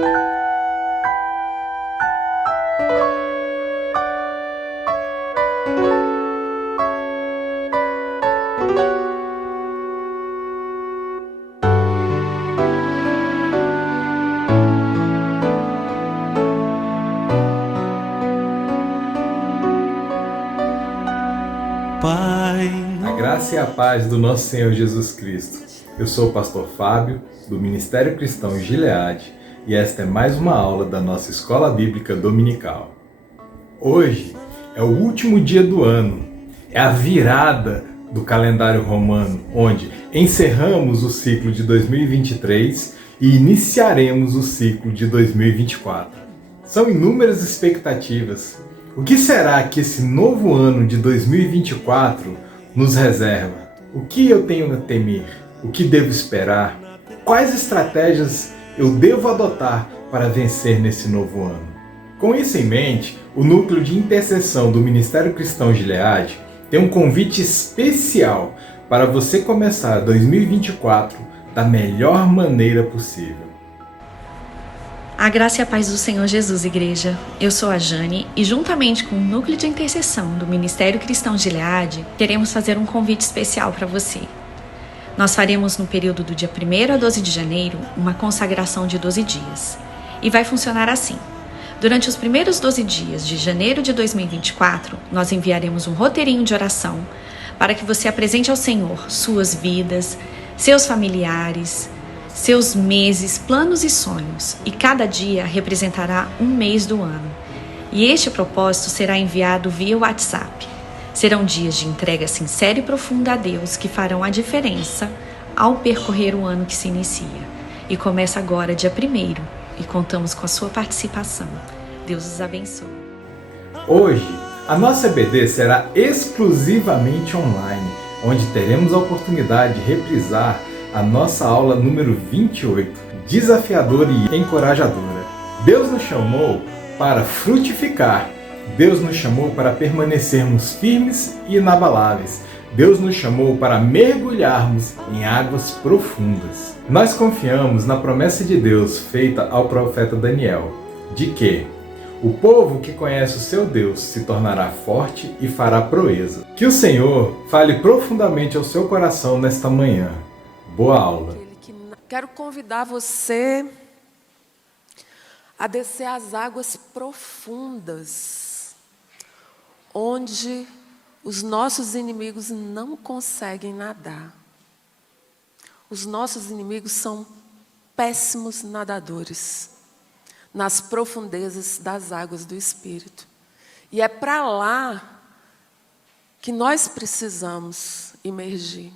A graça e a paz do nosso Senhor Jesus Cristo. Eu sou o pastor Fábio, do Ministério Cristão Gileade, e esta é mais uma aula da nossa Escola Bíblica Dominical. Hoje é o último dia do ano, é a virada do calendário romano, onde encerramos o ciclo de 2023 e iniciaremos o ciclo de 2024. São inúmeras expectativas. O que será que esse novo ano de 2024 nos reserva? O que eu tenho a temer? O que devo esperar? Quais estratégias eu devo adotar para vencer nesse novo ano? Com isso em mente, o Núcleo de Intercessão do Ministério Cristão Gileade tem um convite especial para você começar 2024 da melhor maneira possível. A graça e a paz do Senhor Jesus, igreja. Eu sou a Jane e juntamente com o Núcleo de Intercessão do Ministério Cristão Gileade, queremos fazer um convite especial para você. Nós faremos no período do dia 1º a 12 de janeiro uma consagração de 12 dias. E vai funcionar assim. Durante os primeiros 12 dias de janeiro de 2024, nós enviaremos um roteirinho de oração para que você apresente ao Senhor suas vidas, seus familiares, seus meses, planos e sonhos, e cada dia representará um mês do ano. E este propósito será enviado via WhatsApp. Serão dias de entrega sincera e profunda a Deus que farão a diferença ao percorrer o ano que se inicia. E começa agora, dia 1º, e contamos com a sua participação. Deus os abençoe. Hoje, a nossa EBD será exclusivamente online, onde teremos a oportunidade de reprisar a nossa aula número 28, desafiadora e encorajadora. Deus nos chamou para frutificar. Deus nos chamou para permanecermos firmes e inabaláveis. Deus nos chamou para mergulharmos em águas profundas. Nós confiamos na promessa de Deus feita ao profeta Daniel, de que o povo que conhece o seu Deus se tornará forte e fará proeza. Que o Senhor fale profundamente ao seu coração nesta manhã. Boa aula. Quero convidar você a descer às águas profundas, onde os nossos inimigos não conseguem nadar. Os nossos inimigos são péssimos nadadores nas profundezas das águas do Espírito. E é para lá que nós precisamos imergir.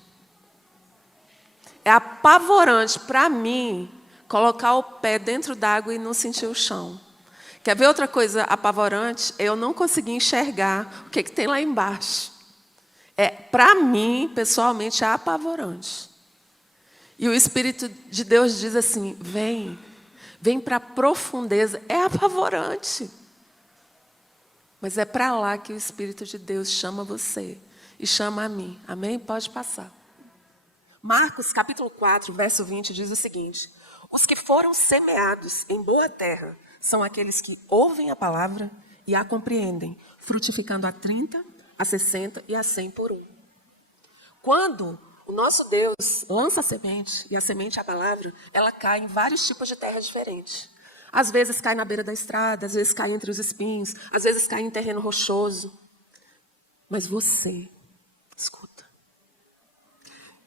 É apavorante para mim colocar o pé dentro d'água e não sentir o chão. Quer ver outra coisa apavorante? Eu não conseguir enxergar o que tem lá embaixo. Para mim, pessoalmente, é apavorante. E o Espírito de Deus diz assim, vem para a profundeza. É apavorante. Mas é para lá que o Espírito de Deus chama você e chama a mim. Amém? Pode passar. Marcos, capítulo 4, verso 20, diz o seguinte: os que foram semeados em boa terra são aqueles que ouvem a palavra e a compreendem, frutificando a 30, a 60 e a 100 por um. Quando o nosso Deus lança a semente, e a semente é a palavra, ela cai em vários tipos de terra diferentes. Às vezes cai na beira da estrada, às vezes cai entre os espinhos, às vezes cai em terreno rochoso. Mas você,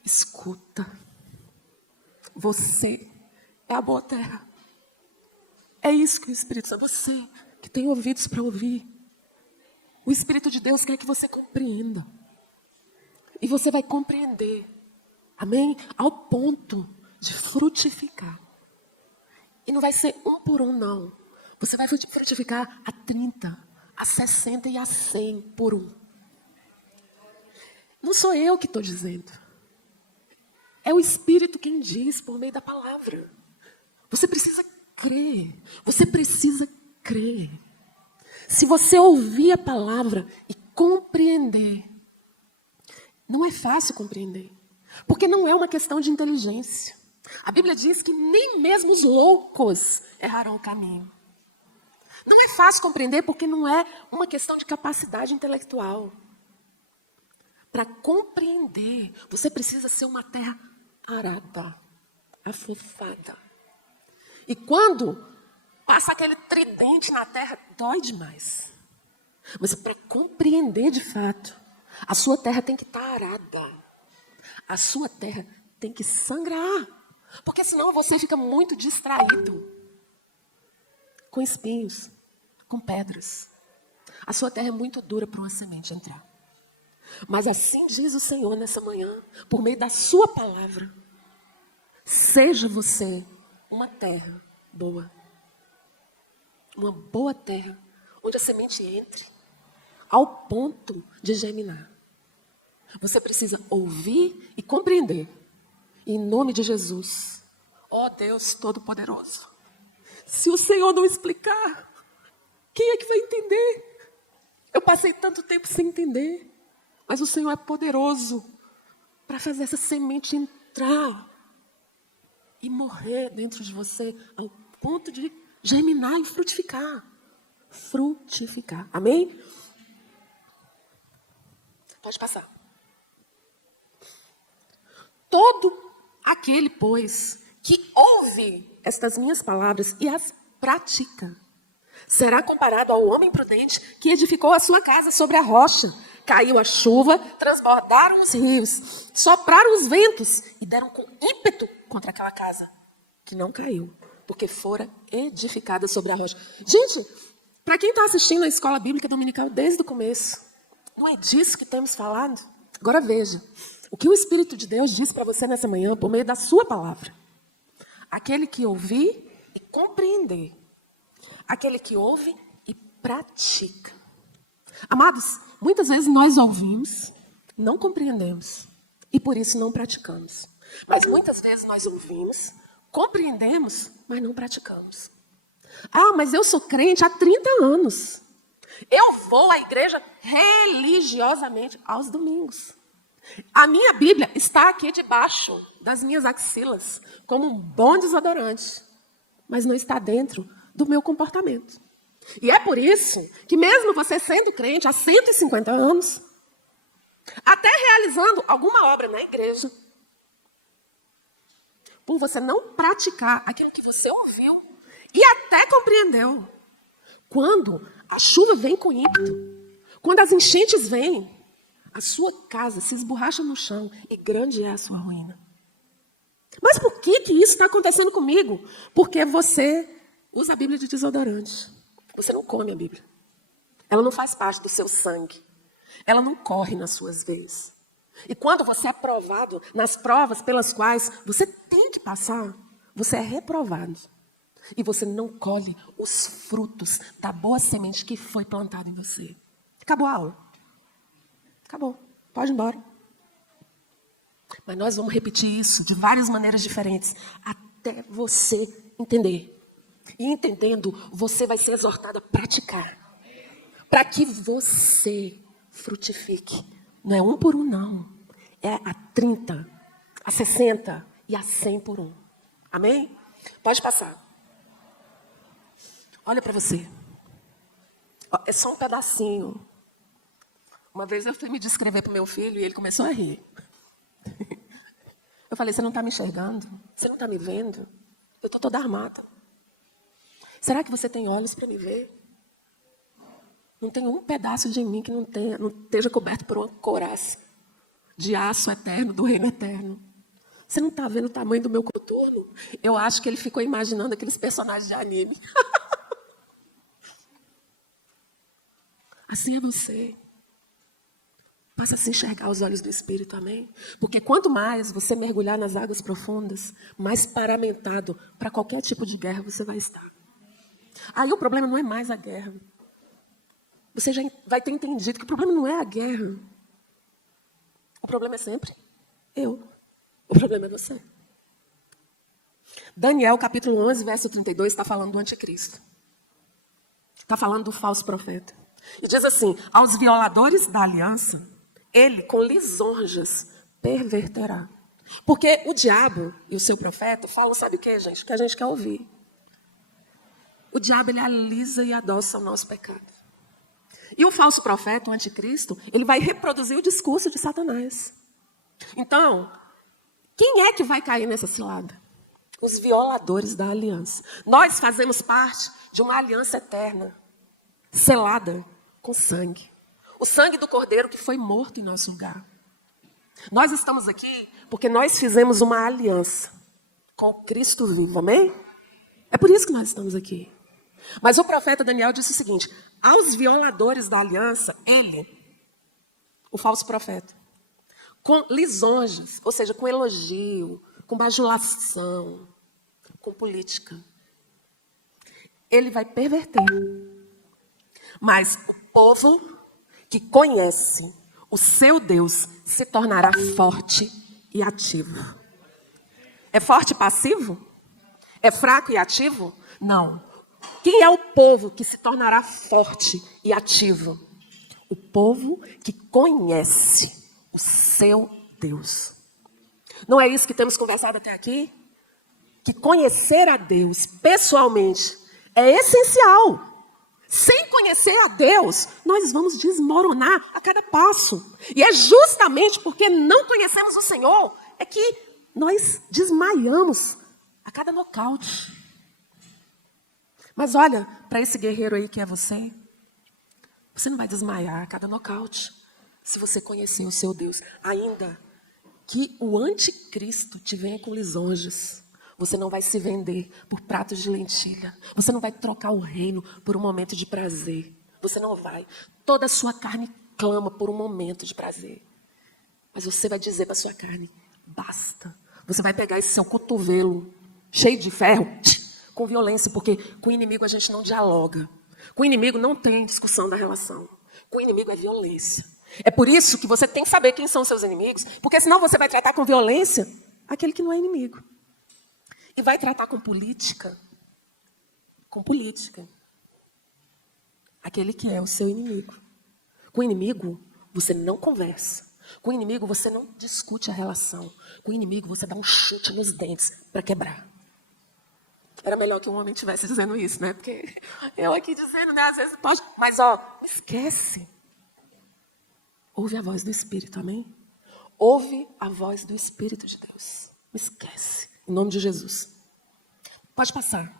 escuta, você é a boa terra. É isso que o Espírito Santo, você que tem ouvidos para ouvir. O Espírito de Deus quer que você compreenda. E você vai compreender, amém? Ao ponto de frutificar. E não vai ser um por um, não. Você vai frutificar a 30, a 60 e a 100 por um. Não sou eu que estou dizendo. É o Espírito quem diz por meio da palavra. Você precisa crer. Você precisa crer. Se você ouvir a palavra e compreender, não é fácil compreender. Porque não é uma questão de inteligência. A Bíblia diz que nem mesmo os loucos errarão o caminho. Não é fácil compreender porque não é uma questão de capacidade intelectual. Para compreender, você precisa ser uma terra arada, afofada. E quando passa aquele tridente na terra, dói demais. Mas para compreender de fato, a sua terra tem que estar arada. A sua terra tem que sangrar. Porque senão você fica muito distraído. Com espinhos, com pedras. A sua terra é muito dura para uma semente entrar. Mas assim diz o Senhor nessa manhã, por meio da sua palavra. Seja você uma terra boa. Uma boa terra, onde a semente entre, ao ponto de germinar. Você precisa ouvir e compreender. Em nome de Jesus. Ó Deus Todo-Poderoso. Se o Senhor não explicar, quem é que vai entender? Eu passei tanto tempo sem entender. Mas o Senhor é poderoso para fazer essa semente entrar e morrer dentro de você ao ponto de germinar e frutificar. Frutificar. Amém? Pode passar. Todo aquele, pois, que ouve estas minhas palavras e as pratica, será comparado ao homem prudente que edificou a sua casa sobre a rocha. Caiu a chuva, transbordaram os rios, sopraram os ventos e deram com ímpeto contra aquela casa, que não caiu, porque fora edificada sobre a rocha. Gente, para quem está assistindo a escola bíblica dominical desde o começo, não é disso que temos falado? Agora veja, o que o Espírito de Deus diz para você nessa manhã, por meio da sua palavra. Aquele que ouvir e compreender. Aquele que ouve e pratica. Amados, muitas vezes nós ouvimos, não compreendemos e por isso não praticamos. Mas muitas vezes nós ouvimos, compreendemos, mas não praticamos. Ah, mas eu sou crente há 30 anos. Eu vou à igreja religiosamente aos domingos. A minha Bíblia está aqui debaixo das minhas axilas, como um bom desodorante, mas não está dentro do meu comportamento. E é por isso que mesmo você sendo crente há 150 anos, até realizando alguma obra na igreja, por você não praticar aquilo que você ouviu e até compreendeu, quando a chuva vem com ímpeto, quando as enchentes vêm, a sua casa se esborracha no chão e grande é a sua ruína. Mas por que isso está acontecendo comigo? Porque você usa a Bíblia de desodorante. Você não come a Bíblia. Ela não faz parte do seu sangue. Ela não corre nas suas veias. E quando você é provado nas provas pelas quais você tem que passar, você é reprovado. E você não colhe os frutos da boa semente que foi plantada em você. Acabou a aula. Acabou. Pode ir embora. Mas nós vamos repetir isso de várias maneiras diferentes até você entender. E entendendo, você vai ser exortado a praticar. Para que você frutifique. Não é 1 por 1, não. É a 30, a 60 e a 100 por 1. Amém? Pode passar. Olha para você. É só um pedacinho. Uma vez eu fui me descrever para o meu filho e ele começou a rir. Eu falei, você não está me enxergando? Você não está me vendo? Eu estou toda armada. Será que você tem olhos para me ver? Não tem um pedaço de mim que não esteja coberto por uma couraça de aço eterno, do reino eterno. Você não está vendo o tamanho do meu coturno? Eu acho que ele ficou imaginando aqueles personagens de anime. Assim é você. Passa a se enxergar os olhos do Espírito, amém? Porque quanto mais você mergulhar nas águas profundas, mais paramentado para qualquer tipo de guerra você vai estar. Aí o problema não é mais a guerra. Você já vai ter entendido que o problema não é a guerra. O problema é sempre eu. O problema é você. Daniel, capítulo 11, verso 32, está falando do anticristo. Está falando do falso profeta. E diz assim, aos violadores da aliança, ele com lisonjas perverterá. Porque o diabo e o seu profeta falam, sabe o que, gente? O que a gente quer ouvir. O diabo, ele alisa e adoça o nosso pecado. E o falso profeta, o anticristo, ele vai reproduzir o discurso de Satanás. Então, quem é que vai cair nessa cilada? Os violadores da aliança. Nós fazemos parte de uma aliança eterna, selada com sangue. O sangue do Cordeiro que foi morto em nosso lugar. Nós estamos aqui porque nós fizemos uma aliança com Cristo vivo, amém? É por isso que nós estamos aqui. Mas o profeta Daniel disse o seguinte, aos violadores da aliança, ele, o falso profeta, com lisonjas, ou seja, com elogio, com bajulação, com política, ele vai perverter. Mas o povo que conhece o seu Deus se tornará forte e ativo. É forte e passivo? É fraco e ativo? Não. Quem é o povo que se tornará forte e ativo? O povo que conhece o seu Deus. Não é isso que temos conversado até aqui? Que conhecer a Deus pessoalmente é essencial. Sem conhecer a Deus, nós vamos desmoronar a cada passo. E é justamente porque não conhecemos o Senhor, é que nós desmaiamos a cada nocaute. Mas olha, para esse guerreiro aí que é você não vai desmaiar a cada nocaute, se você conhecer o seu Deus. Ainda que o anticristo te venha com lisonjas, você não vai se vender por pratos de lentilha. Você não vai trocar o reino por um momento de prazer. Você não vai. Toda a sua carne clama por um momento de prazer. Mas você vai dizer para a sua carne, basta. Você vai pegar esse seu cotovelo cheio de ferro, com violência, porque com o inimigo a gente não dialoga. Com o inimigo não tem discussão da relação. Com o inimigo é violência. É por isso que você tem que saber quem são os seus inimigos, porque senão você vai tratar com violência aquele que não é inimigo. E vai tratar com política, aquele que é o seu inimigo. Com o inimigo, você não conversa. Com o inimigo, você não discute a relação. Com o inimigo, você dá um chute nos dentes para quebrar. Era melhor que um homem estivesse dizendo isso, né? Porque eu aqui dizendo, né? Às vezes pode... Mas, ó, não esquece. Ouve a voz do Espírito, amém? Ouve a voz do Espírito de Deus. Não esquece. Em nome de Jesus. Pode passar.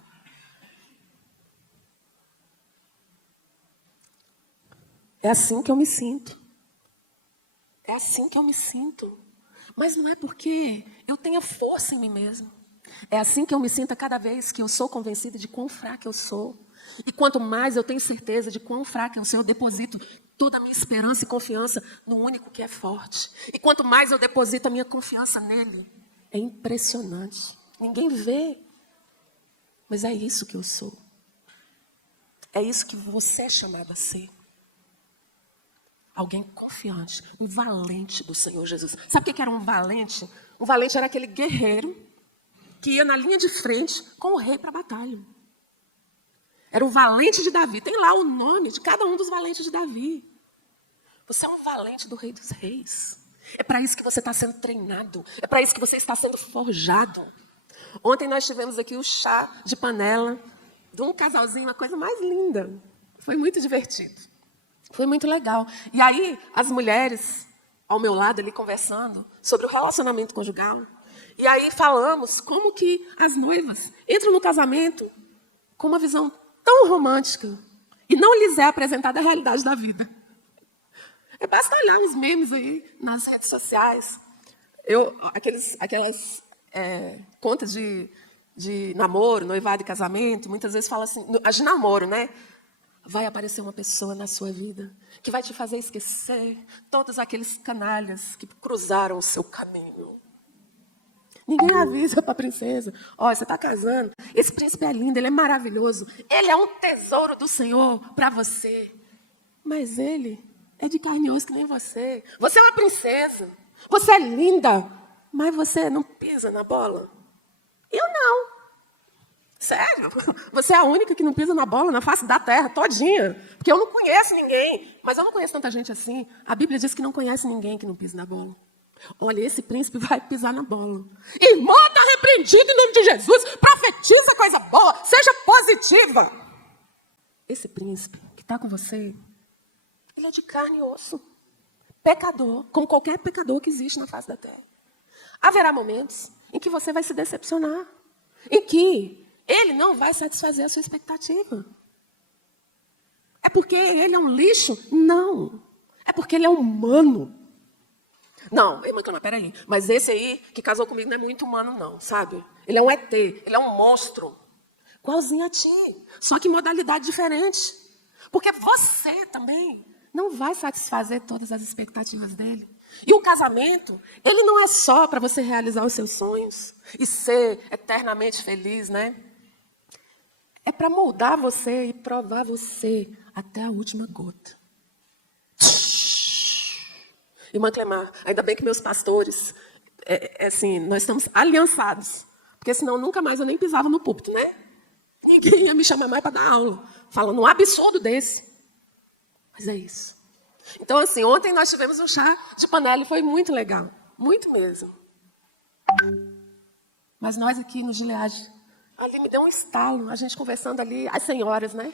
É assim que eu me sinto. É assim que eu me sinto. Mas não é porque eu tenha força em mim mesmo. É assim que eu me sinto a cada vez que eu sou convencida de quão fraca eu sou. E quanto mais eu tenho certeza de quão fraca eu sou, eu deposito toda a minha esperança e confiança no único que é forte. E quanto mais eu deposito a minha confiança nele, é impressionante. Ninguém vê. Mas é isso que eu sou. É isso que você é chamado a ser. Alguém confiante, um valente do Senhor Jesus. Sabe o que era um valente? Um valente era aquele guerreiro que ia na linha de frente com o rei para a batalha. Era o valente de Davi. Tem lá o nome de cada um dos valentes de Davi. Você é um valente do Rei dos Reis. É para isso que você está sendo treinado. É para isso que você está sendo forjado. Ontem nós tivemos aqui o chá de panela de um casalzinho, uma coisa mais linda. Foi muito divertido. Foi muito legal. E aí, as mulheres ao meu lado ali conversando sobre o relacionamento conjugal. E aí falamos como que as noivas entram no casamento com uma visão tão romântica e não lhes é apresentada a realidade da vida. Basta olhar os memes aí nas redes sociais. Aquelas contas de namoro, noivado e casamento, muitas vezes falam assim, as de namoro, né? Vai aparecer uma pessoa na sua vida que vai te fazer esquecer todos aqueles canalhas que cruzaram o seu caminho. Ninguém avisa para a princesa. Ó, você está casando, esse príncipe é lindo, ele é maravilhoso, ele é um tesouro do Senhor para você. Mas ele é de carne e osso que nem você. Você é uma princesa, você é linda, mas você não pisa na bola? Eu não. Sério? Você é a única que não pisa na bola na face da terra todinha. Porque eu não conheço ninguém. Mas eu não conheço tanta gente assim. A Bíblia diz que não conhece ninguém que não pisa na bola. Olha, esse príncipe vai pisar na bola. Irmã, está repreendido em nome de Jesus. Profetiza coisa boa. Seja positiva. Esse príncipe que está com você, ele é de carne e osso. Pecador, como qualquer pecador que existe na face da terra. Haverá momentos em que você vai se decepcionar. Em que ele não vai satisfazer a sua expectativa. É porque ele é um lixo? Não. É porque ele é humano. Não, irmã, peraí. Mas esse aí que casou comigo não é muito humano, não, sabe? Ele é um ET, ele é um monstro. Igualzinho a ti. Só que em modalidade diferente. Porque você também não vai satisfazer todas as expectativas dele. E o casamento, ele não é só para você realizar os seus sonhos e ser eternamente feliz, né? É para moldar você e provar você até a última gota. Irmã Clemar, ainda bem que meus pastores, assim, nós estamos aliançados. Porque senão nunca mais eu nem pisava no púlpito, né? Ninguém ia me chamar mais para dar aula. Falando um absurdo desse. Mas é isso. Então, assim, ontem nós tivemos um chá de panela e foi muito legal. Muito mesmo. Mas nós aqui no Gileade, ali me deu um estalo, a gente conversando ali, as senhoras, né?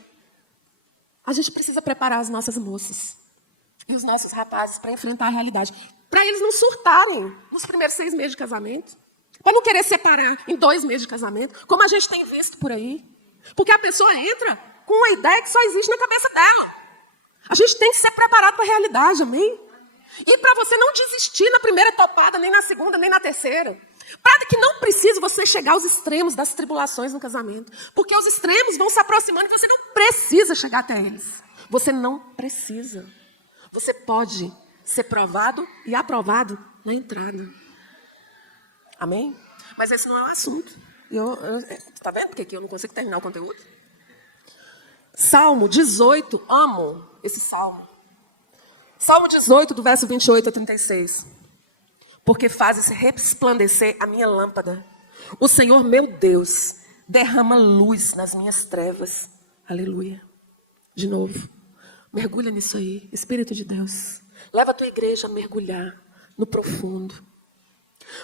A gente precisa preparar as nossas moças e os nossos rapazes para enfrentar a realidade. Para eles não surtarem nos primeiros 6 meses de casamento. Para não querer separar em 2 meses de casamento, como a gente tem visto por aí. Porque a pessoa entra com uma ideia que só existe na cabeça dela. A gente tem que ser preparado para a realidade, amém? E para você não desistir na primeira topada, nem na segunda, nem na terceira. Para que não precise você chegar aos extremos das tribulações no casamento. Porque os extremos vão se aproximando e você não precisa chegar até eles. Você não precisa. Você pode ser provado e aprovado na entrada. Amém? Mas esse não é o assunto. Tá vendo porque aqui eu não consigo terminar o conteúdo? Salmo 18, amo esse salmo. Salmo 18, do verso 28 a 36. Porque fazes resplandecer a minha lâmpada. O Senhor, meu Deus, derrama luz nas minhas trevas. Aleluia. De novo. Mergulha nisso aí, Espírito de Deus. Leva a tua igreja a mergulhar no profundo.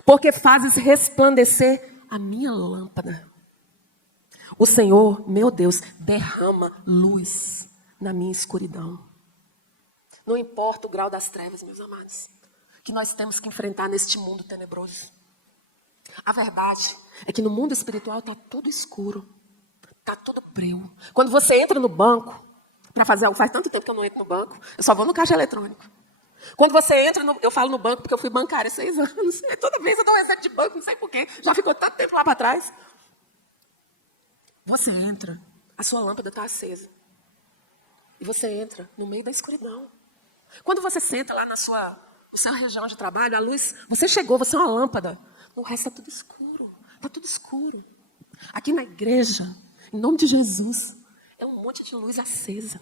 Porque fazes resplandecer a minha lâmpada. O Senhor, meu Deus, derrama luz na minha escuridão. Não importa o grau das trevas, meus amados, que nós temos que enfrentar neste mundo tenebroso. A verdade é que no mundo espiritual está tudo escuro. Está tudo breu. Quando você entra no banco, para fazer algo, faz tanto tempo que eu não entro no banco, eu só vou no caixa eletrônico. Quando você entra, eu falo no banco porque eu fui bancária 6 anos. Toda vez eu dou um exemplo de banco, não sei porquê. Já ficou tanto tempo lá para trás. Você entra, a sua lâmpada está acesa. E você entra no meio da escuridão. Quando você senta lá na sua região de trabalho, a luz, você chegou, você é uma lâmpada. O resto está tudo escuro. Está tudo escuro. Aqui na igreja, em nome de Jesus, é um monte de luz acesa.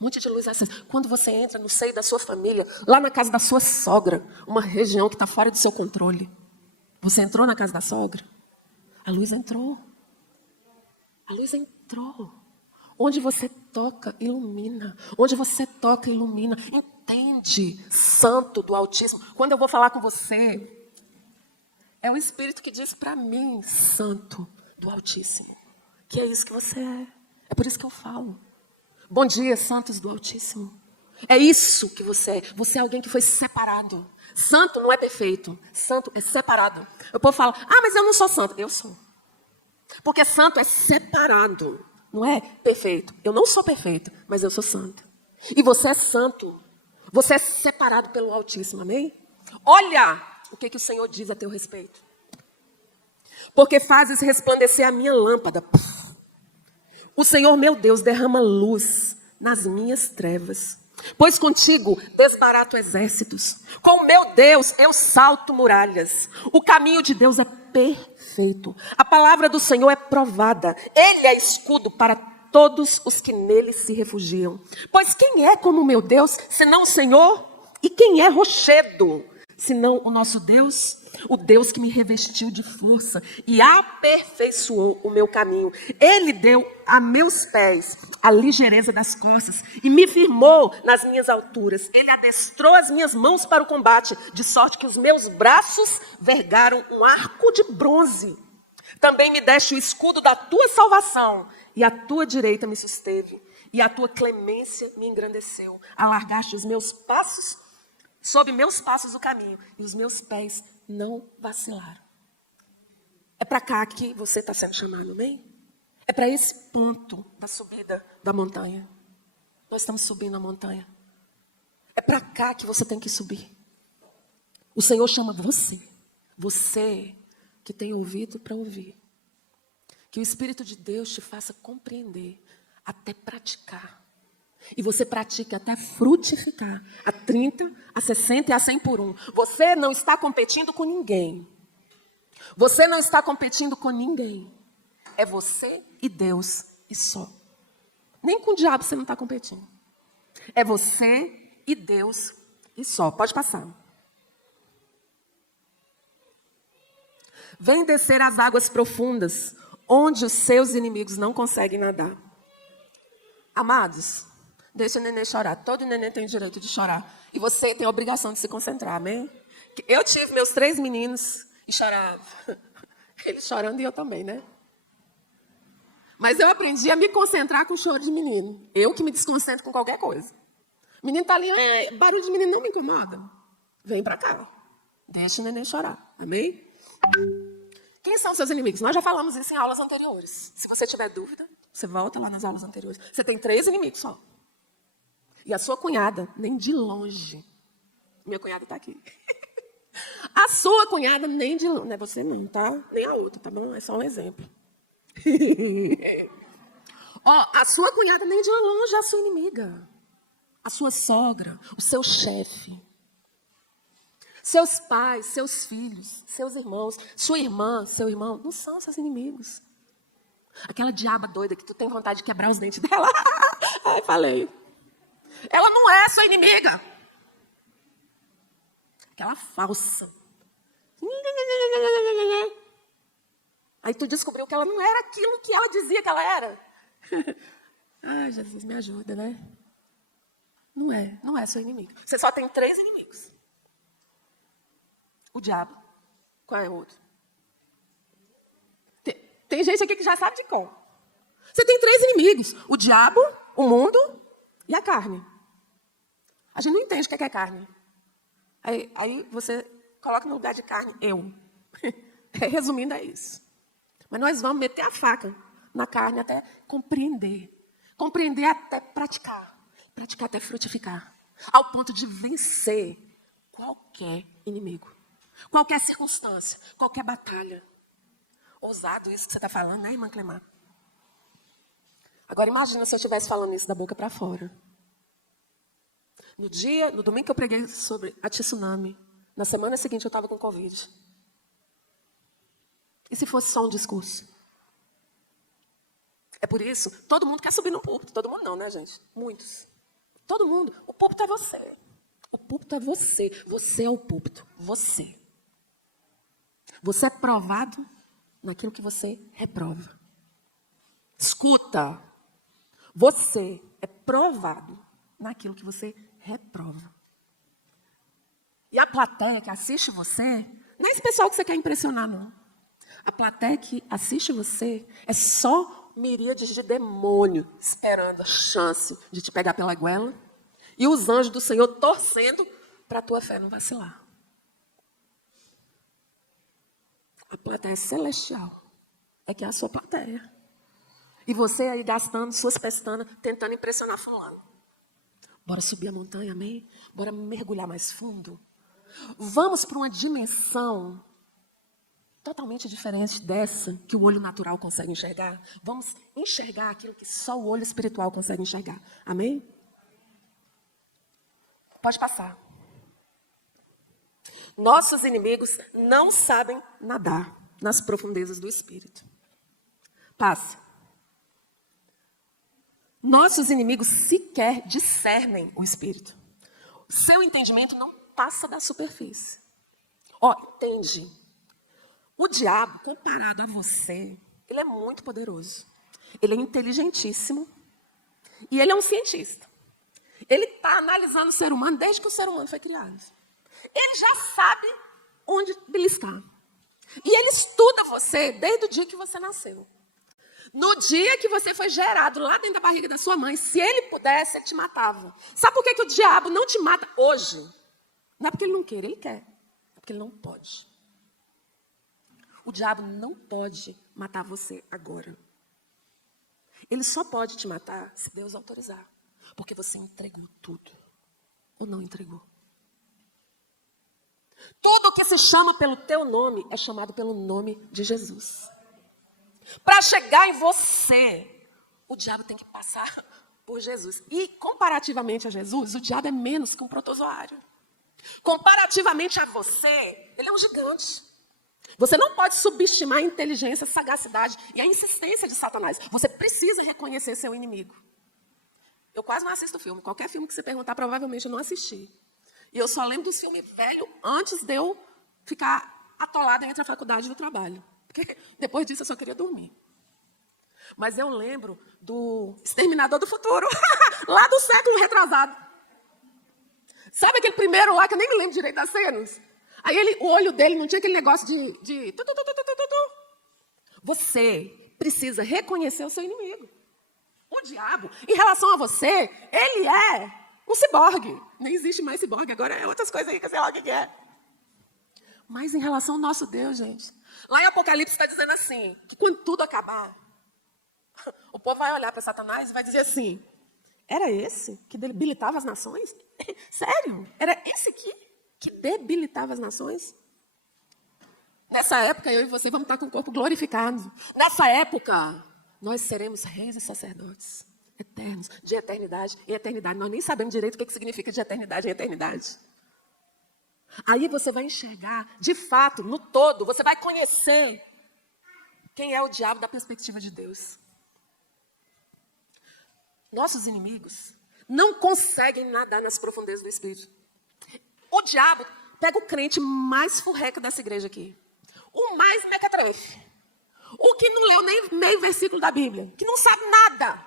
Um monte de luz acesa. Quando você entra no seio da sua família, lá na casa da sua sogra, uma região que está fora do seu controle. Você entrou na casa da sogra? A luz entrou. A luz entrou. Onde você toca, ilumina. Onde você toca, ilumina. Entende, Santo do Altíssimo. Quando eu vou falar com você, é o Espírito que diz para mim, Santo do Altíssimo, que é isso que você é. É por isso que eu falo. Bom dia, santos do Altíssimo. É isso que você é. Você é alguém que foi separado. Santo não é perfeito. Santo é separado. O povo fala, mas eu não sou santo. Eu sou. Porque santo é separado. Não é perfeito. Eu não sou perfeito, mas eu sou santo. E você é santo. Você é separado pelo Altíssimo, amém? Olha o que o Senhor diz a teu respeito. Porque fazes resplandecer a minha lâmpada. O Senhor, meu Deus, derrama luz nas minhas trevas. Pois contigo desbarato exércitos. Com o meu Deus eu salto muralhas. O caminho de Deus é perfeito. A palavra do Senhor é provada. Ele é escudo para todos os que nele se refugiam. Pois quem é como o meu Deus, senão o Senhor? E quem é rochedo, senão o nosso Deus, o Deus que me revestiu de força e aperfeiçoou o meu caminho. Ele deu a meus pés a ligeireza das costas e me firmou nas minhas alturas. Ele adestrou as minhas mãos para o combate, de sorte que os meus braços vergaram um arco de bronze. Também me deste o escudo da tua salvação, e a tua direita me susteve, e a tua clemência me engrandeceu. Alargaste os meus passos, sob meus passos o caminho, e os meus pés não vacilaram. É para cá que você está sendo chamado, amém? É para esse ponto da subida da montanha. Nós estamos subindo a montanha. É para cá que você tem que subir. O Senhor chama você que tem ouvido para ouvir. Que o Espírito de Deus te faça compreender, até praticar. E você pratique até frutificar, a 30, a 60 e a 100 por 1. Você não está competindo com ninguém. Você não está competindo com ninguém. É você e Deus e só. Nem com o diabo você não está competindo. É você e Deus e só. Pode passar. Vem descer as águas profundas, onde os seus inimigos não conseguem nadar. Amados, deixa o neném chorar. Todo neném tem o direito de chorar. E você tem a obrigação de se concentrar, amém? Eu tive meus 3 meninos e chorava. Eles chorando e eu também, né? Mas eu aprendi a me concentrar com o choro de menino. Eu que me desconcentro com qualquer coisa. Menino tá ali, barulho de menino não me incomoda. Vem pra cá. Deixa o neném chorar, amém? Quem são seus inimigos? Nós já falamos isso em aulas anteriores. Se você tiver dúvida, você volta lá nas aulas anteriores. Você tem 3 inimigos só. E a sua cunhada, nem de longe. Minha cunhada está aqui. A sua cunhada, nem de longe. Não é você não, tá? Nem a outra, tá bom? É só um exemplo. A sua cunhada, nem de longe, é a sua inimiga. A sua sogra, o seu chefe. Seus pais, seus filhos, seus irmãos, sua irmã, seu irmão, não são seus inimigos. Aquela diaba doida que tu tem vontade de quebrar os dentes dela. Ai, falei. Ela não é sua inimiga. Aquela falsa. Aí tu descobriu que ela não era aquilo que ela dizia que ela era. Ai, Jesus, me ajuda, né? Não é sua inimiga. Você só tem 3 inimigos. O diabo. Qual é o outro? Tem gente aqui que já sabe de qual. Você tem 3 inimigos. O diabo, o mundo e a carne. A gente não entende o que é carne. Aí você coloca no lugar de carne, eu. Resumindo, é isso. Mas nós vamos meter a faca na carne até compreender. Compreender até praticar. Praticar até frutificar. Ao ponto de vencer qualquer inimigo. Qualquer circunstância, qualquer batalha. Ousado isso que você está falando, né, irmã Clemar? Agora imagina se eu estivesse falando isso da boca para fora. No domingo que eu preguei sobre a tsunami, na semana seguinte eu estava com Covid. E se fosse só um discurso? É por isso, todo mundo quer subir no púlpito. Todo mundo não, né, gente? Muitos. Todo mundo. O púlpito é você. O púlpito é você. Você é o púlpito. Você. Você é provado naquilo que você reprova. Escuta. Você é provado naquilo que você reprova. E a plateia que assiste você, não é esse pessoal que você quer impressionar, não. A plateia que assiste você é só miríades de demônio esperando a chance de te pegar pela goela e os anjos do Senhor torcendo para a tua fé não vacilar. A plateia celestial é que é a sua plateia. E você aí gastando suas pestanas, tentando impressionar fulano. Bora subir a montanha, amém? Bora mergulhar mais fundo. Vamos para uma dimensão totalmente diferente dessa que o olho natural consegue enxergar. Vamos enxergar aquilo que só o olho espiritual consegue enxergar. Amém? Pode passar. Nossos inimigos não sabem nadar nas profundezas do Espírito. Passa. Nossos inimigos sequer discernem o Espírito. Seu entendimento não passa da superfície. Ó, entende? O diabo, comparado a você, ele é muito poderoso. Ele é inteligentíssimo e ele é um cientista. Ele está analisando o ser humano desde que o ser humano foi criado. Ele já sabe onde beliscar. E ele estuda você desde o dia que você nasceu. No dia que você foi gerado lá dentro da barriga da sua mãe, se ele pudesse, ele te matava. Sabe por que o diabo não te mata hoje? Não é porque ele não quer, ele quer. É porque ele não pode. O diabo não pode matar você agora. Ele só pode te matar se Deus autorizar. Porque você entregou tudo. Ou não entregou? Tudo que se chama pelo teu nome é chamado pelo nome de Jesus. Para chegar em você, o diabo tem que passar por Jesus. E comparativamente a Jesus, o diabo é menos que um protozoário. Comparativamente a você, ele é um gigante. Você não pode subestimar a inteligência, a sagacidade e a insistência de Satanás. Você precisa reconhecer seu inimigo. Eu quase não assisto filme. Qualquer filme que você perguntar, provavelmente eu não assisti. E eu só lembro dos filmes velhos antes de eu ficar atolada entre a faculdade e o trabalho. Porque depois disso eu só queria dormir. Mas eu lembro do Exterminador do Futuro, lá do século retrasado. Sabe aquele primeiro lá, que eu nem me lembro direito das cenas? Aí o olho dele não tinha aquele negócio de... Você precisa reconhecer o seu inimigo. O diabo, em relação a você, ele é um ciborgue. Nem existe mais ciborgue, agora é outras coisas aí que eu sei lá o que é. Mas em relação ao nosso Deus, gente, lá em Apocalipse está dizendo assim, que quando tudo acabar, o povo vai olhar para Satanás e vai dizer assim, era esse que debilitava as nações? Sério? Era esse aqui que debilitava as nações? Nessa época, eu e você vamos estar com o corpo glorificado. Nessa época, nós seremos reis e sacerdotes eternos, de eternidade em eternidade. Nós nem sabemos direito o que significa de eternidade em eternidade. Aí você vai enxergar, de fato, no todo, você vai conhecer quem é o diabo da perspectiva de Deus. Nossos inimigos não conseguem nadar nas profundezas do Espírito. O diabo pega o crente mais furreca dessa igreja aqui. O mais mequetrefe. O que não leu nem meio versículo da Bíblia. Que não sabe nada.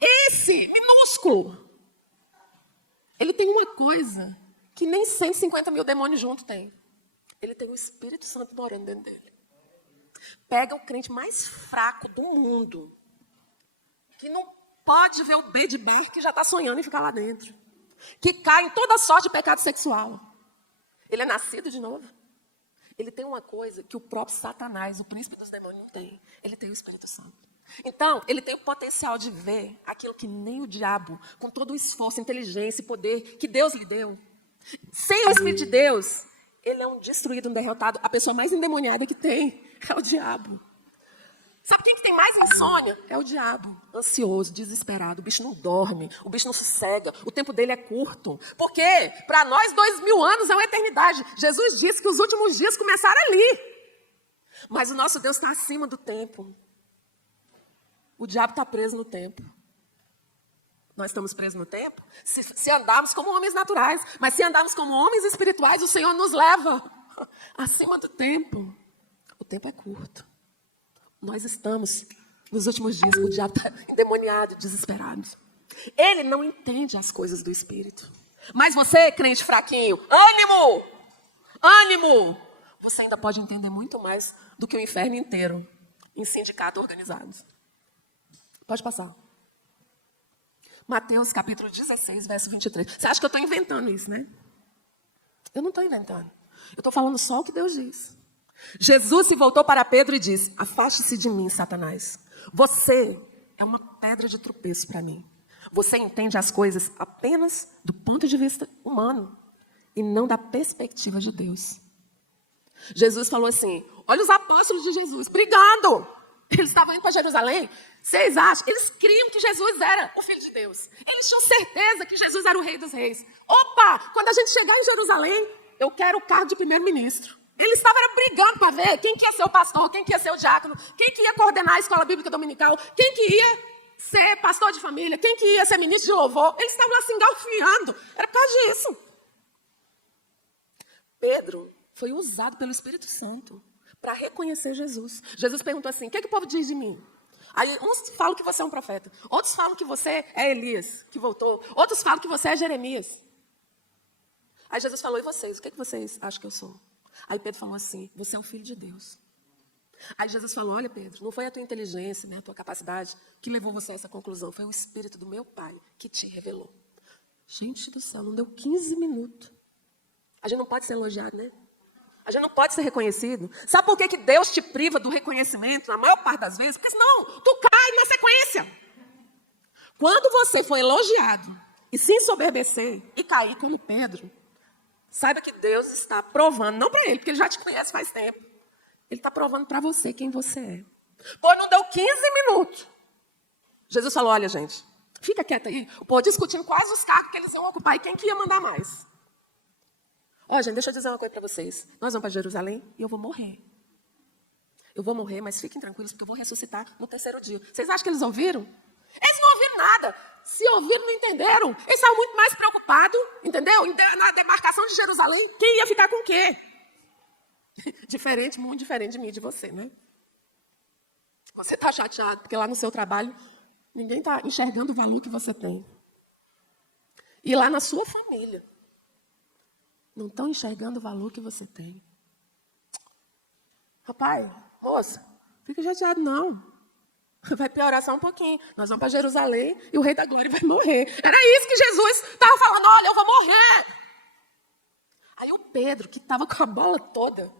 Esse, minúsculo, ele tem uma coisa que nem 150 mil demônios juntos tem. Ele tem o Espírito Santo morando dentro dele. Pega o crente mais fraco do mundo, que não pode ver o B de bar, que já está sonhando em ficar lá dentro. Que cai em toda sorte de pecado sexual. Ele é nascido de novo. Ele tem uma coisa que o próprio Satanás, o príncipe dos demônios, não tem. Ele tem o Espírito Santo. Então, ele tem o potencial de ver aquilo que nem o diabo, com todo o esforço, inteligência e poder que Deus lhe deu. Sem o Espírito de Deus, ele é um destruído, um derrotado. A pessoa mais endemoniada que tem é o diabo. Sabe quem que tem mais insônia? É o diabo. Ansioso, desesperado. O bicho não dorme, o bicho não sossega. O tempo dele é curto. Por quê? Para nós, 2000 anos é uma eternidade. Jesus disse que os últimos dias começaram ali. Mas o nosso Deus está acima do tempo. O diabo está preso no tempo. Nós estamos presos no tempo se andarmos como homens naturais. Mas se andarmos como homens espirituais, o Senhor nos leva acima do tempo. O tempo é curto. Nós estamos nos últimos dias. O diabo está endemoniado, desesperado. Ele não entende as coisas do Espírito. Mas você, crente fraquinho, ânimo! Ânimo! Você ainda pode entender muito mais do que o inferno inteiro em sindicato organizado. Pode passar. Mateus capítulo 16, verso 23. Você acha que eu estou inventando isso, né? Eu não estou inventando. Eu estou falando só o que Deus diz. Jesus se voltou para Pedro e disse: afaste-se de mim, Satanás. Você é uma pedra de tropeço para mim. Você entende as coisas apenas do ponto de vista humano e não da perspectiva de Deus. Jesus falou assim, olha os apóstolos de Jesus, brigando. Eles estavam indo para Jerusalém. Vocês acham? Eles criam que Jesus era o Filho de Deus. Eles tinham certeza que Jesus era o Rei dos Reis. Opa, quando a gente chegar em Jerusalém, eu quero o cargo de primeiro-ministro. Eles estavam brigando para ver quem que ia ser o pastor, quem que ia ser o diácono, quem que ia coordenar a escola bíblica dominical, quem que ia ser pastor de família, quem que ia ser ministro de louvor. Eles estavam lá se engalfinhando. Era por causa disso. Pedro foi usado pelo Espírito Santo para reconhecer Jesus. Jesus perguntou assim, o que o povo diz de mim? Aí uns falam que você é um profeta, outros falam que você é Elias, que voltou, outros falam que você é Jeremias. Aí Jesus falou, e vocês? O que vocês acham que eu sou? Aí Pedro falou assim, você é o Filho de Deus. Aí Jesus falou, olha Pedro, não foi a tua inteligência, né, a tua capacidade que levou você a essa conclusão, foi o Espírito do meu Pai que te revelou. Gente do céu, não deu 15 minutos. A gente não pode ser elogiado, né? A gente não pode ser reconhecido. Sabe por que Deus te priva do reconhecimento, na maior parte das vezes? Porque senão tu cai na sequência. Quando você for elogiado e se ensoberbecer e cair como Pedro, saiba que Deus está provando, não para ele, porque ele já te conhece faz tempo. Ele está provando para você quem você é. Pô, não deu 15 minutos. Jesus falou, olha gente, fica quieto aí. O povo discutindo quais os cargos que eles iam ocupar e quem que ia mandar mais. Ó, gente, deixa eu dizer uma coisa para vocês. Nós vamos para Jerusalém e eu vou morrer. Eu vou morrer, mas fiquem tranquilos, porque eu vou ressuscitar no 3º dia. Vocês acham que eles ouviram? Eles não ouviram nada. Se ouviram, não entenderam. Eles estavam muito mais preocupados, entendeu? Na demarcação de Jerusalém, quem ia ficar com o quê? Diferente, muito diferente de mim e de você, né? Você está chateado, porque lá no seu trabalho, ninguém está enxergando o valor que você tem. E lá na sua família, não estão enxergando o valor que você tem. Rapaz, moça, fica chateado não. Vai piorar só um pouquinho. Nós vamos para Jerusalém e o Rei da Glória vai morrer. Era isso que Jesus estava falando, olha, eu vou morrer. Aí o Pedro, que estava com a bola toda,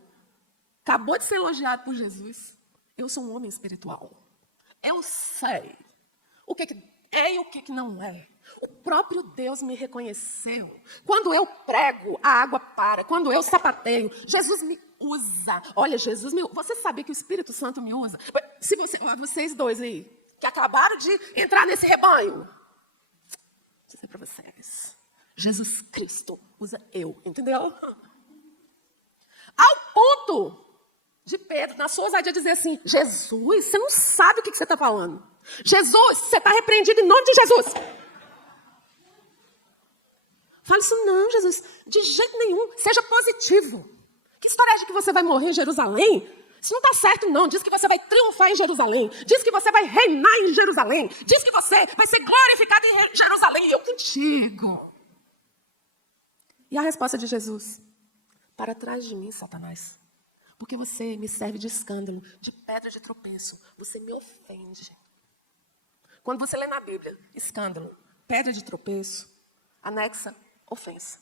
acabou de ser elogiado por Jesus. Eu sou um homem espiritual. Eu sei o que é e o que não é. O próprio Deus me reconheceu. Quando eu prego, a água para. Quando eu sapateio, Jesus me usa. Olha, Jesus me usa. Você sabia que o Espírito Santo me usa? Se vocês dois aí, que acabaram de entrar nesse rebanho, vou dizer para vocês, Jesus Cristo usa eu, entendeu? Ao ponto de Pedro, na sua ousadia, dizer assim, Jesus, você não sabe o que você está falando. Jesus, você está repreendido em nome de Jesus. Fala isso não, Jesus, de jeito nenhum, seja positivo. Que história é de que você vai morrer em Jerusalém? Isso não está certo não, diz que você vai triunfar em Jerusalém, diz que você vai reinar em Jerusalém, diz que você vai ser glorificado em Jerusalém, e eu contigo. E a resposta de Jesus, para trás de mim, Satanás, porque você me serve de escândalo, de pedra de tropeço, você me ofende. Quando você lê na Bíblia, escândalo, pedra de tropeço, anexa ofensa.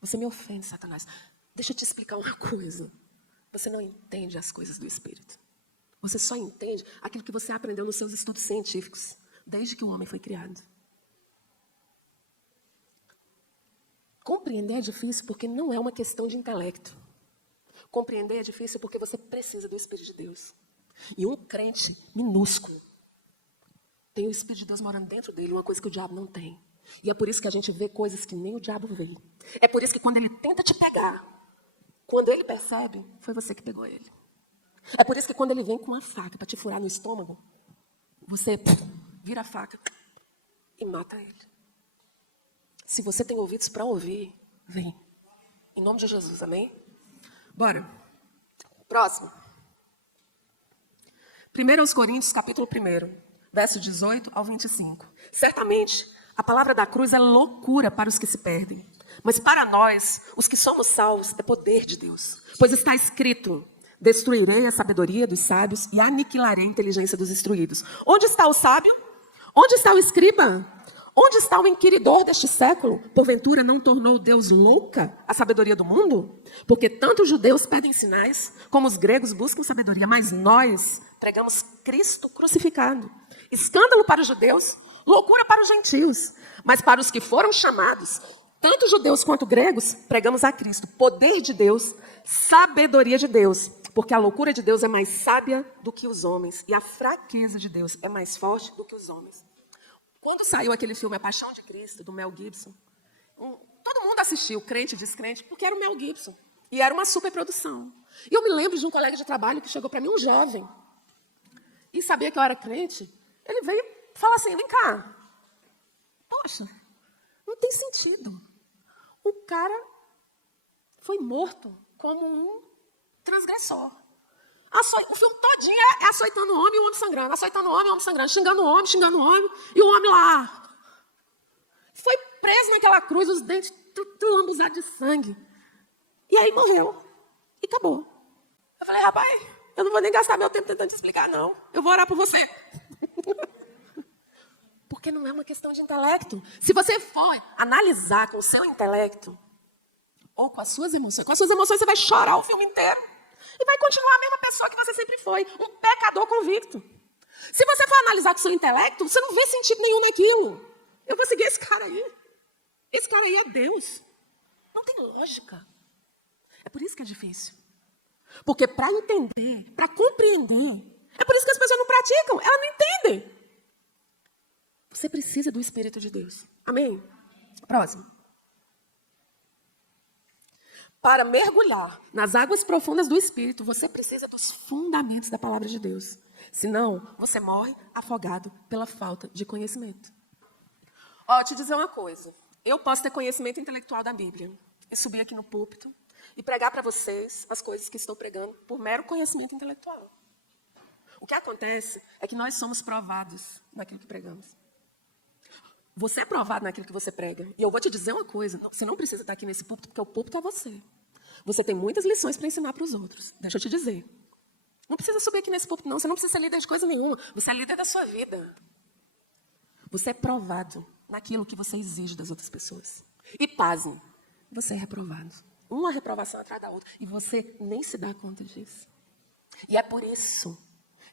Você me ofende, Satanás. Deixa eu te explicar uma coisa. Você não entende as coisas do Espírito. Você só entende aquilo que você aprendeu nos seus estudos científicos, desde que o homem foi criado. Compreender é difícil porque não é uma questão de intelecto. Compreender é difícil porque você precisa do Espírito de Deus. E um crente minúsculo tem o Espírito de Deus morando dentro dele, uma coisa que o diabo não tem. E é por isso que a gente vê coisas que nem o diabo vê. É por isso que quando ele tenta te pegar, quando ele percebe, foi você que pegou ele. É por isso que quando ele vem com uma faca para te furar no estômago, você vira a faca e mata ele. Se você tem ouvidos para ouvir, vem. Em nome de Jesus, amém? Bora. Próximo. 1 Coríntios, capítulo 1, verso 18 ao 25. Certamente, a palavra da cruz é loucura para os que se perdem. Mas para nós, os que somos salvos, é poder de Deus. Pois está escrito, destruirei a sabedoria dos sábios e aniquilarei a inteligência dos instruídos. Onde está o sábio? Onde está o escriba? Onde está o inquiridor deste século? Porventura não tornou Deus louca a sabedoria do mundo? Porque tanto os judeus pedem sinais, como os gregos buscam sabedoria. Mas nós pregamos Cristo crucificado. Escândalo para os judeus, loucura para os gentios. Mas para os que foram chamados, tanto judeus quanto gregos, pregamos a Cristo. Poder de Deus, sabedoria de Deus. Porque a loucura de Deus é mais sábia do que os homens. E a fraqueza de Deus é mais forte do que os homens. Quando saiu aquele filme A Paixão de Cristo, do Mel Gibson, todo mundo assistiu, crente e descrente, porque era o Mel Gibson. E era uma superprodução. E eu me lembro de um colega de trabalho que chegou para mim, um jovem, e sabia que eu era crente. Ele veio falar assim, vem cá. Poxa, não tem sentido. O cara foi morto como um transgressor. O filme todinho é açoitando o homem e o homem sangrando, açoitando o homem sangrando, xingando o homem, e o homem lá. Foi preso naquela cruz, os dentes tudo lambuzados de sangue. E aí morreu. E acabou. Eu falei, rapaz, eu não vou nem gastar meu tempo tentando te explicar, não. Eu vou orar por você. Porque não é uma questão de intelecto. Se você for analisar com o seu intelecto, ou com as suas emoções você vai chorar o filme inteiro. E vai continuar a mesma pessoa que você sempre foi. Um pecador convicto. Se você for analisar com o seu intelecto, você não vê sentido nenhum naquilo. Eu vou seguir esse cara aí. Esse cara aí é Deus. Não tem lógica. É por isso que é difícil. Porque para entender, para compreender, é por isso que as pessoas não praticam, elas não entendem. Você precisa do Espírito de Deus. Amém? Próximo. Para mergulhar nas águas profundas do Espírito, você precisa dos fundamentos da palavra de Deus. Senão, você morre afogado pela falta de conhecimento. Ó, te dizer uma coisa. Eu posso ter conhecimento intelectual da Bíblia e subir aqui no púlpito e pregar para vocês as coisas que estou pregando por mero conhecimento intelectual. O que acontece é que nós somos provados naquilo que pregamos. Você é provado naquilo que você prega. E eu vou te dizer uma coisa. Você não precisa estar aqui nesse púlpito, porque o púlpito é você. Você tem muitas lições para ensinar para os outros. Deixa eu te dizer. Não precisa subir aqui nesse púlpito, não. Você não precisa ser líder de coisa nenhuma. Você é líder da sua vida. Você é provado naquilo que você exige das outras pessoas. E pasme, você é reprovado. Uma reprovação atrás da outra. E você nem se dá conta disso. E é por isso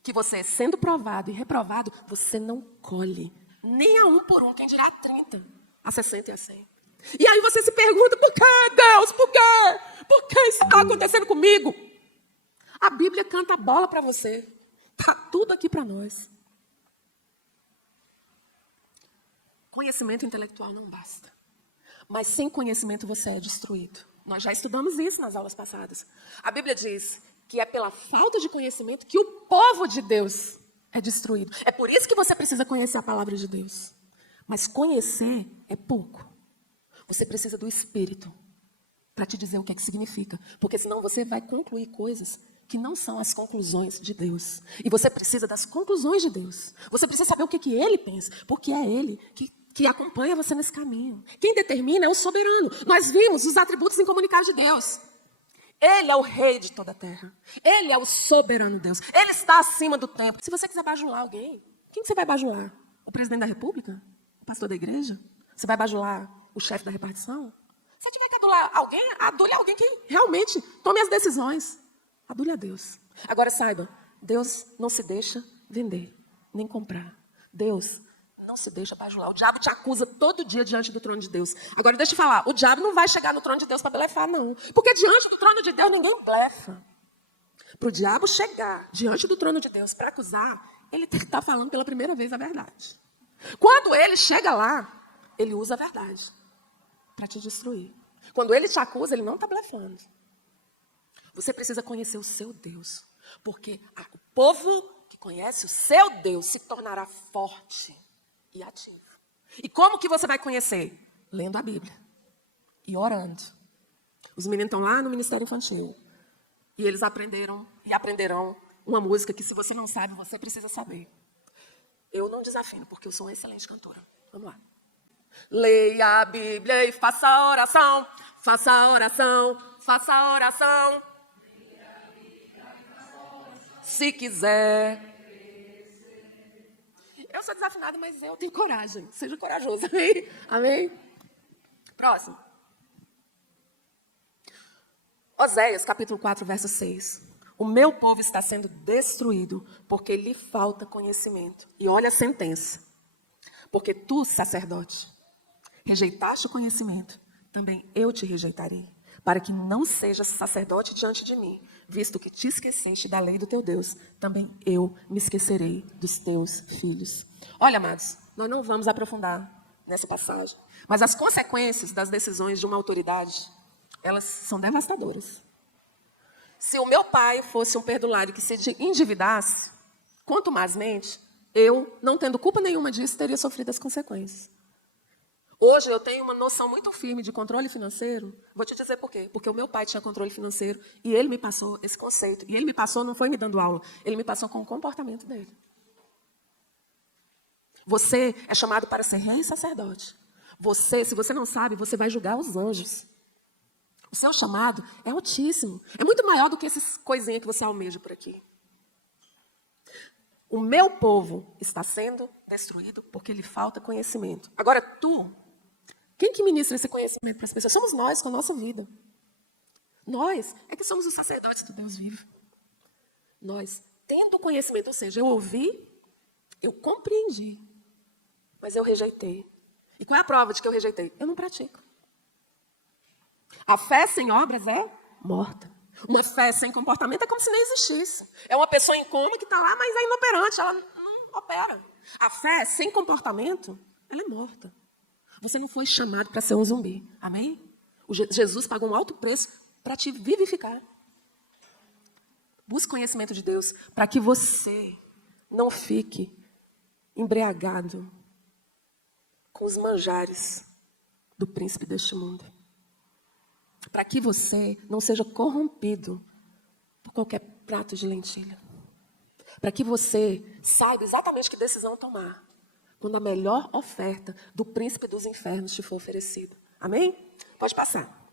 que você, sendo provado e reprovado, você não colhe nem a 1 por 1, quem dirá a 30, a 60 e a 100. E aí você se pergunta, por que, Deus? Por quê? Por que isso está acontecendo comigo? A Bíblia canta a bola para você. Está tudo aqui para nós. Conhecimento intelectual não basta. Mas sem conhecimento você é destruído. Nós já estudamos isso nas aulas passadas. A Bíblia diz que é pela falta de conhecimento que o povo de Deus é destruído. É por isso que você precisa conhecer a palavra de Deus. Mas conhecer é pouco. Você precisa do Espírito para te dizer o que é que significa. Porque senão você vai concluir coisas que não são as conclusões de Deus. E você precisa das conclusões de Deus. Você precisa saber o que Ele pensa. Porque é Ele que acompanha você nesse caminho. Quem determina é o soberano. Nós vimos os atributos incomunicáveis de Deus. Ele é o rei de toda a terra. Ele é o soberano Deus. Ele está acima do tempo. Se você quiser bajular alguém, quem que você vai bajular? O presidente da república? O pastor da igreja? Você vai bajular o chefe da repartição? Se tiver que adular alguém, adule alguém que realmente tome as decisões. Adule a Deus. Agora saiba, Deus não se deixa vender, nem comprar. Deus não se deixa bajular. O diabo te acusa todo dia diante do trono de Deus. Agora deixa eu falar, o diabo não vai chegar no trono de Deus para blefar, não. Porque diante do trono de Deus ninguém blefa. Para o diabo chegar diante do trono de Deus para acusar, ele tem que estar falando pela primeira vez a verdade. Quando ele chega lá, ele usa a verdade para te destruir. Quando ele te acusa, ele não está blefando. Você precisa conhecer o seu Deus. Porque o povo que conhece o seu Deus se tornará forte e ativo. E como que você vai conhecer? Lendo a Bíblia e orando. Os meninos estão lá no Ministério Infantil. E eles aprenderam e aprenderão uma música que, se você não sabe, você precisa saber. Eu não desafio, porque eu sou uma excelente cantora. Vamos lá. Leia a Bíblia e faça a oração. Faça a oração. Faça a oração. Se quiser. Eu sou desafinada, mas eu tenho coragem. Seja corajoso. Amém? Amém? Próximo. Oséias, capítulo 4, verso 6. O meu povo está sendo destruído porque lhe falta conhecimento. E olha a sentença. Porque tu, sacerdote, rejeitaste o conhecimento, também eu te rejeitarei, para que não sejas sacerdote diante de mim, visto que te esqueceste da lei do teu Deus, também eu me esquecerei dos teus filhos. Olha, amados, nós não vamos aprofundar nessa passagem, mas as consequências das decisões de uma autoridade, elas são devastadoras. Se o meu pai fosse um perdulário que se endividasse, contumazmente, eu, não tendo culpa nenhuma disso, teria sofrido as consequências. Hoje eu tenho uma noção muito firme de controle financeiro. Vou te dizer por quê. Porque o meu pai tinha controle financeiro e ele me passou esse conceito. E ele me passou, não foi me dando aula, ele me passou com o comportamento dele. Você é chamado para ser rei e sacerdote. Você, se você não sabe, você vai julgar os anjos. O seu chamado é altíssimo. É muito maior do que essas coisinhas que você almeja por aqui. O meu povo está sendo destruído porque lhe falta conhecimento. Agora, quem que ministra esse conhecimento para as pessoas? Somos nós, com a nossa vida. Nós é que somos os sacerdotes do Deus vivo. Nós, tendo conhecimento, ou seja, eu ouvi, eu compreendi, mas eu rejeitei. E qual é a prova de que eu rejeitei? Eu não pratico. A fé sem obras é morta. Uma fé sem comportamento é como se nem existisse. É uma pessoa em coma que está lá, mas é inoperante, ela não opera. A fé sem comportamento, ela é morta. Você não foi chamado para ser um zumbi. Amém? Jesus pagou um alto preço para te vivificar. Busque conhecimento de Deus para que você não fique embriagado com os manjares do príncipe deste mundo. Para que você não seja corrompido por qualquer prato de lentilha. Para que você saiba exatamente que decisão tomar quando a melhor oferta do príncipe dos infernos te for oferecida. Amém? Pode passar.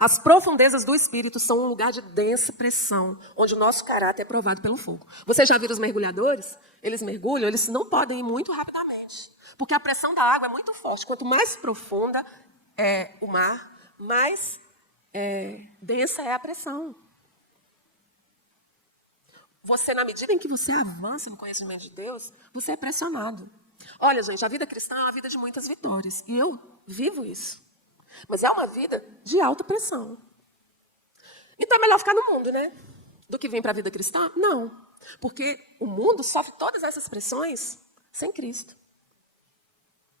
As profundezas do Espírito são um lugar de densa pressão, onde o nosso caráter é provado pelo fogo. Vocês já viram os mergulhadores? Eles mergulham, eles não podem ir muito rapidamente, porque a pressão da água é muito forte. Quanto mais profunda é o mar, mais densa é a pressão. Você, na medida em que você avança no conhecimento de Deus, você é pressionado. Olha, gente, a vida cristã é uma vida de muitas vitórias. E eu vivo isso. Mas é uma vida de alta pressão. Então é melhor ficar no mundo, né? Do que vir para a vida cristã? Não. Porque o mundo sofre todas essas pressões sem Cristo.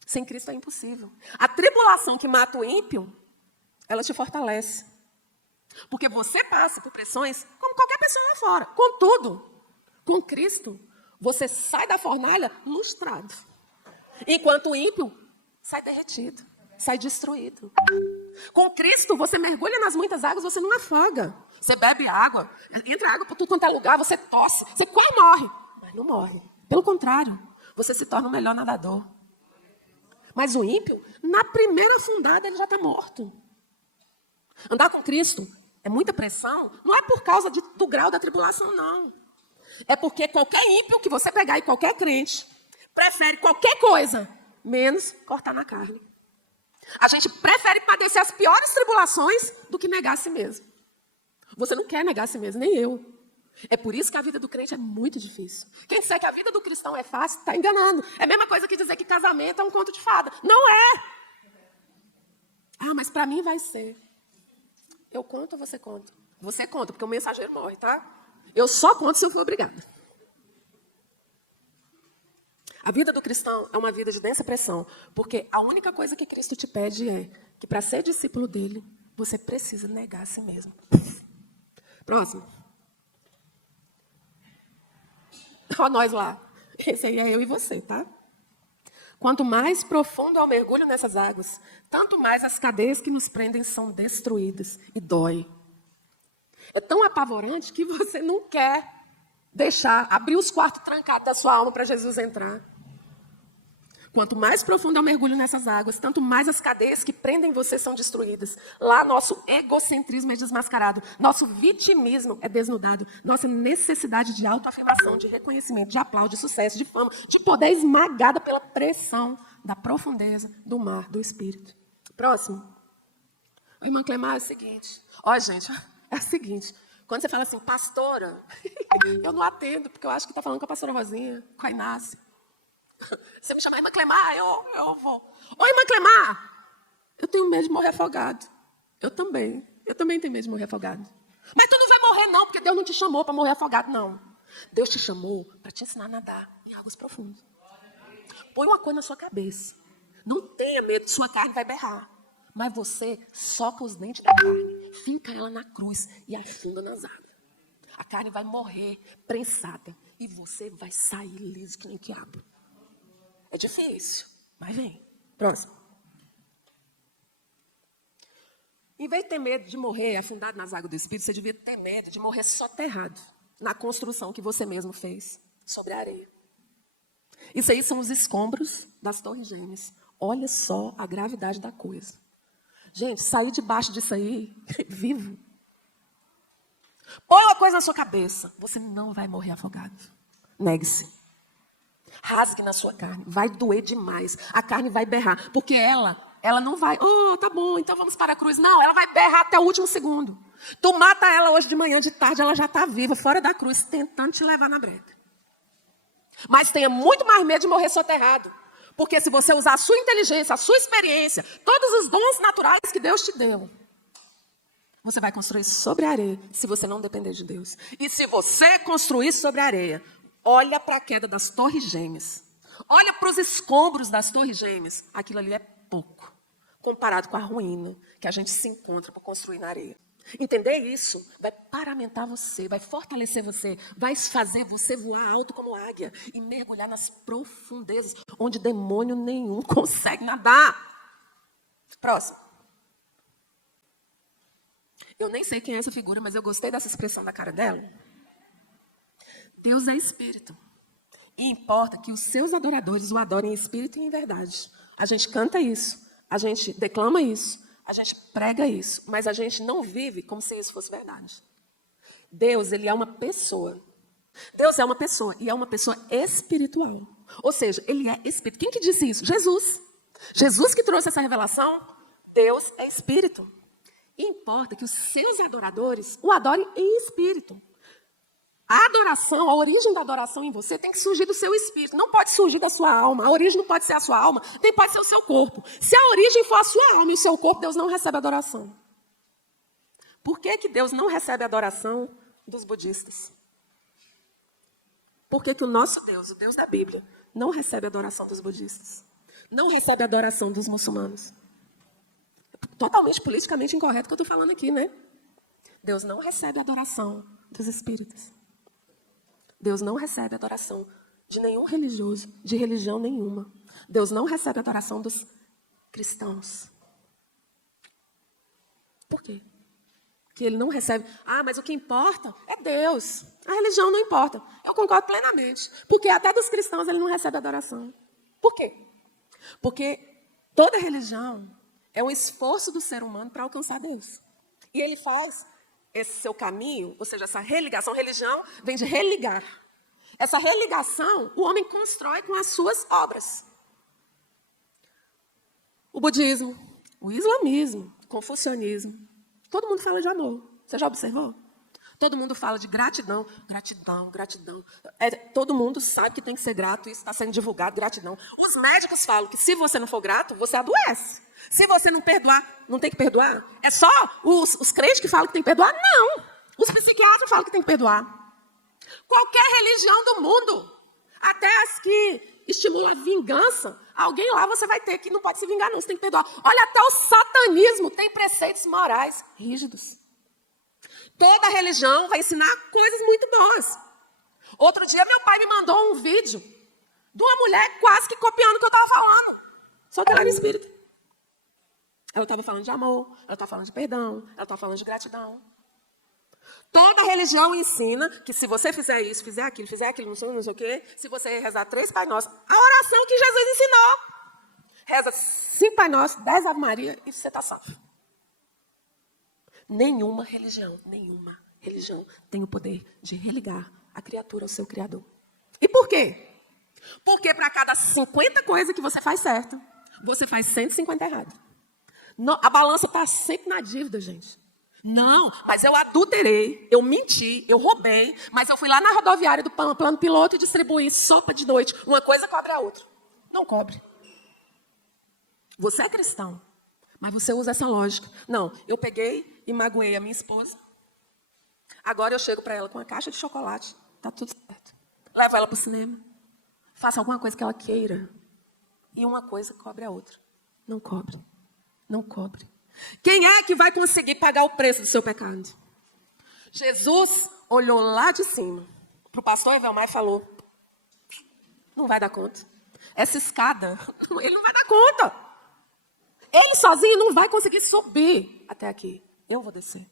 Sem Cristo é impossível. A tribulação que mata o ímpio, ela te fortalece. Porque você passa por pressões como qualquer pessoa lá fora. Contudo, com Cristo, você sai da fornalha lustrado. Enquanto o ímpio sai derretido, sai destruído. Com Cristo, você mergulha nas muitas águas, você não afoga. Você bebe água, entra água por tudo quanto é lugar, você tosse, você quase morre. Mas não morre. Pelo contrário, você se torna o melhor nadador. Mas o ímpio, na primeira afundada, ele já está morto. Andar com Cristo é muita pressão, não é por causa do grau da tribulação, não. É porque qualquer ímpio que você pegar e qualquer crente prefere qualquer coisa, menos cortar na carne. A gente prefere padecer as piores tribulações do que negar a si mesmo. Você não quer negar a si mesmo, nem eu. É por isso que a vida do crente é muito difícil. Quem disser que a vida do cristão é fácil, está enganando. É a mesma coisa que dizer que casamento é um conto de fada. Não é. Ah, mas para mim vai ser. Eu conto ou você conta? Você conta, porque o mensageiro morre, tá? Eu só conto se eu for obrigada. A vida do cristão é uma vida de densa pressão, porque a única coisa que Cristo te pede é que para ser discípulo dele, você precisa negar a si mesmo. Próximo. Olha nós lá. Esse aí é eu e você, tá? Quanto mais profundo é o mergulho nessas águas, tanto mais as cadeias que nos prendem são destruídas e dói. É tão apavorante que você não quer abrir os quartos trancados da sua alma para Jesus entrar. Quanto mais profundo é o mergulho nessas águas, tanto mais as cadeias que prendem você são destruídas. Lá nosso egocentrismo é desmascarado, nosso vitimismo é desnudado, nossa necessidade de autoafirmação, de reconhecimento, de aplauso, de sucesso, de fama, de poder esmagada pela pressão da profundeza do mar do Espírito. Próximo. A irmã Clemar é o seguinte. Ó, gente, é o seguinte. Quando você fala assim, pastora, eu não atendo, porque eu acho que está falando com a pastora Rosinha, com a Inácia. Você me chama irmã Clemar, eu vou. Ô, irmã Clemar, eu tenho medo de morrer afogado. Eu também tenho medo de morrer afogado. Mas tu não vai morrer não, porque Deus não te chamou para morrer afogado, não. Deus te chamou para te ensinar a nadar em águas profundas. Põe uma coisa na sua cabeça. Não tenha medo, sua carne vai berrar. Mas você soca os dentes da carne, finca ela na cruz e afunda nas águas. A carne vai morrer prensada e você vai sair liso que nem quiabo. É difícil, Mas vem. Próximo. Em vez de ter medo de morrer afundado nas águas do Espírito, você devia ter medo de morrer soterrado na construção que você mesmo fez sobre a areia. Isso aí são os escombros das Torres Gêmeas. Olha só a gravidade da coisa. Gente, sair debaixo disso aí, vivo. Põe uma coisa na sua cabeça. Você não vai morrer afogado. Negue-se. Rasgue na sua carne. Vai doer demais. A carne vai berrar. Porque ela não vai, tá bom, então vamos para a cruz. Não, ela vai berrar até o último segundo. Tu mata ela hoje de manhã, de tarde, ela já está viva, fora da cruz, tentando te levar na breca. Mas tenha muito mais medo de morrer soterrado. Porque se você usar a sua inteligência, a sua experiência, todos os dons naturais que Deus te deu, você vai construir sobre a areia, se você não depender de Deus. E se você construir sobre a areia, olha para a queda das Torres Gêmeas. Olha para os escombros das Torres Gêmeas. Aquilo ali é pouco, comparado com a ruína que a gente se encontra por construir na areia. Entender isso vai paramentar você, vai fortalecer você, vai fazer você voar alto como águia e mergulhar nas profundezas, onde demônio nenhum consegue nadar. Próximo. Eu nem sei quem é essa figura, mas eu gostei dessa expressão da cara dela. Deus é espírito. E importa que os seus adoradores o adorem em espírito e em verdade. A gente canta isso, a gente declama isso, a gente prega isso, mas a gente não vive como se isso fosse verdade. Deus, ele é uma pessoa. Deus é uma pessoa e é uma pessoa espiritual. Ou seja, ele é espírito. Quem que disse isso? Jesus. Jesus que trouxe essa revelação. Deus é espírito. E importa que os seus adoradores o adorem em espírito. A adoração, a origem da adoração em você tem que surgir do seu espírito. Não pode surgir da sua alma. A origem não pode ser a sua alma, nem pode ser o seu corpo. Se a origem for a sua alma e o seu corpo, Deus não recebe adoração. Por que que Deus não recebe a adoração dos budistas? Por que que o nosso Deus, o Deus da Bíblia, não recebe a adoração dos budistas? Não recebe a adoração dos muçulmanos? Totalmente politicamente incorreto o que eu estou falando aqui, né? Deus não recebe a adoração dos espíritas. Deus não recebe a adoração de nenhum religioso, de religião nenhuma. Deus não recebe a adoração dos cristãos. Por quê? Porque ele não recebe. Mas o que importa é Deus. A religião não importa. Eu concordo plenamente. Porque até dos cristãos ele não recebe adoração. Por quê? Porque toda religião é um esforço do ser humano para alcançar Deus. E ele faz esse seu caminho, ou seja, essa religação. Religião vem de religar. Essa religação o homem constrói com as suas obras. O budismo, o islamismo, o confucionismo. Todo mundo fala de amor. Você já observou? Todo mundo fala de gratidão. Gratidão, gratidão. Todo mundo sabe que tem que ser grato. Isso está sendo divulgado, gratidão. Os médicos falam que se você não for grato, você adoece. Se você não perdoar, não tem que perdoar? É só os crentes que falam que tem que perdoar? Não. Os psiquiatras falam que tem que perdoar. Qualquer religião do mundo, até as que estimulam a vingança, alguém lá você vai ter que não pode se vingar não, você tem que perdoar. Olha, até o satanismo tem preceitos morais rígidos. Toda religião vai ensinar coisas muito boas. Outro dia meu pai me mandou um vídeo de uma mulher quase que copiando o que eu estava falando. Só que ela era espírita. Ela estava falando de amor, ela estava falando de perdão, ela estava falando de gratidão. Toda religião ensina que se você fizer isso, fizer aquilo, não sei o quê, se você rezar 3 Pai Nosso, a oração que Jesus ensinou. Reza 5 Pai Nosso, 10 Ave Maria e você está salvo. Nenhuma religião tem o poder de religar a criatura ao seu Criador. E por quê? Porque para cada 50 coisas que você faz certo, você faz 150 errado. Não, a balança está sempre na dívida, gente. Não, mas eu adulterei, eu menti, eu roubei, mas eu fui lá na rodoviária do plano piloto e distribuí sopa de noite. Uma coisa cobre a outra. Não cobre. Você é cristão, mas você usa essa lógica. Não, eu peguei e magoei a minha esposa. Agora eu chego para ela com uma caixa de chocolate. Tá tudo certo. Levo ela para o cinema. Faça alguma coisa que ela queira. E uma coisa cobre a outra. Não cobre. Não cobre. Quem é que vai conseguir pagar o preço do seu pecado? Jesus olhou lá de cima para o pastor Evelmar e falou: não vai dar conta. essa escada, ele não vai dar conta. Ele sozinho não vai conseguir subir até aqui. Eu vou descer.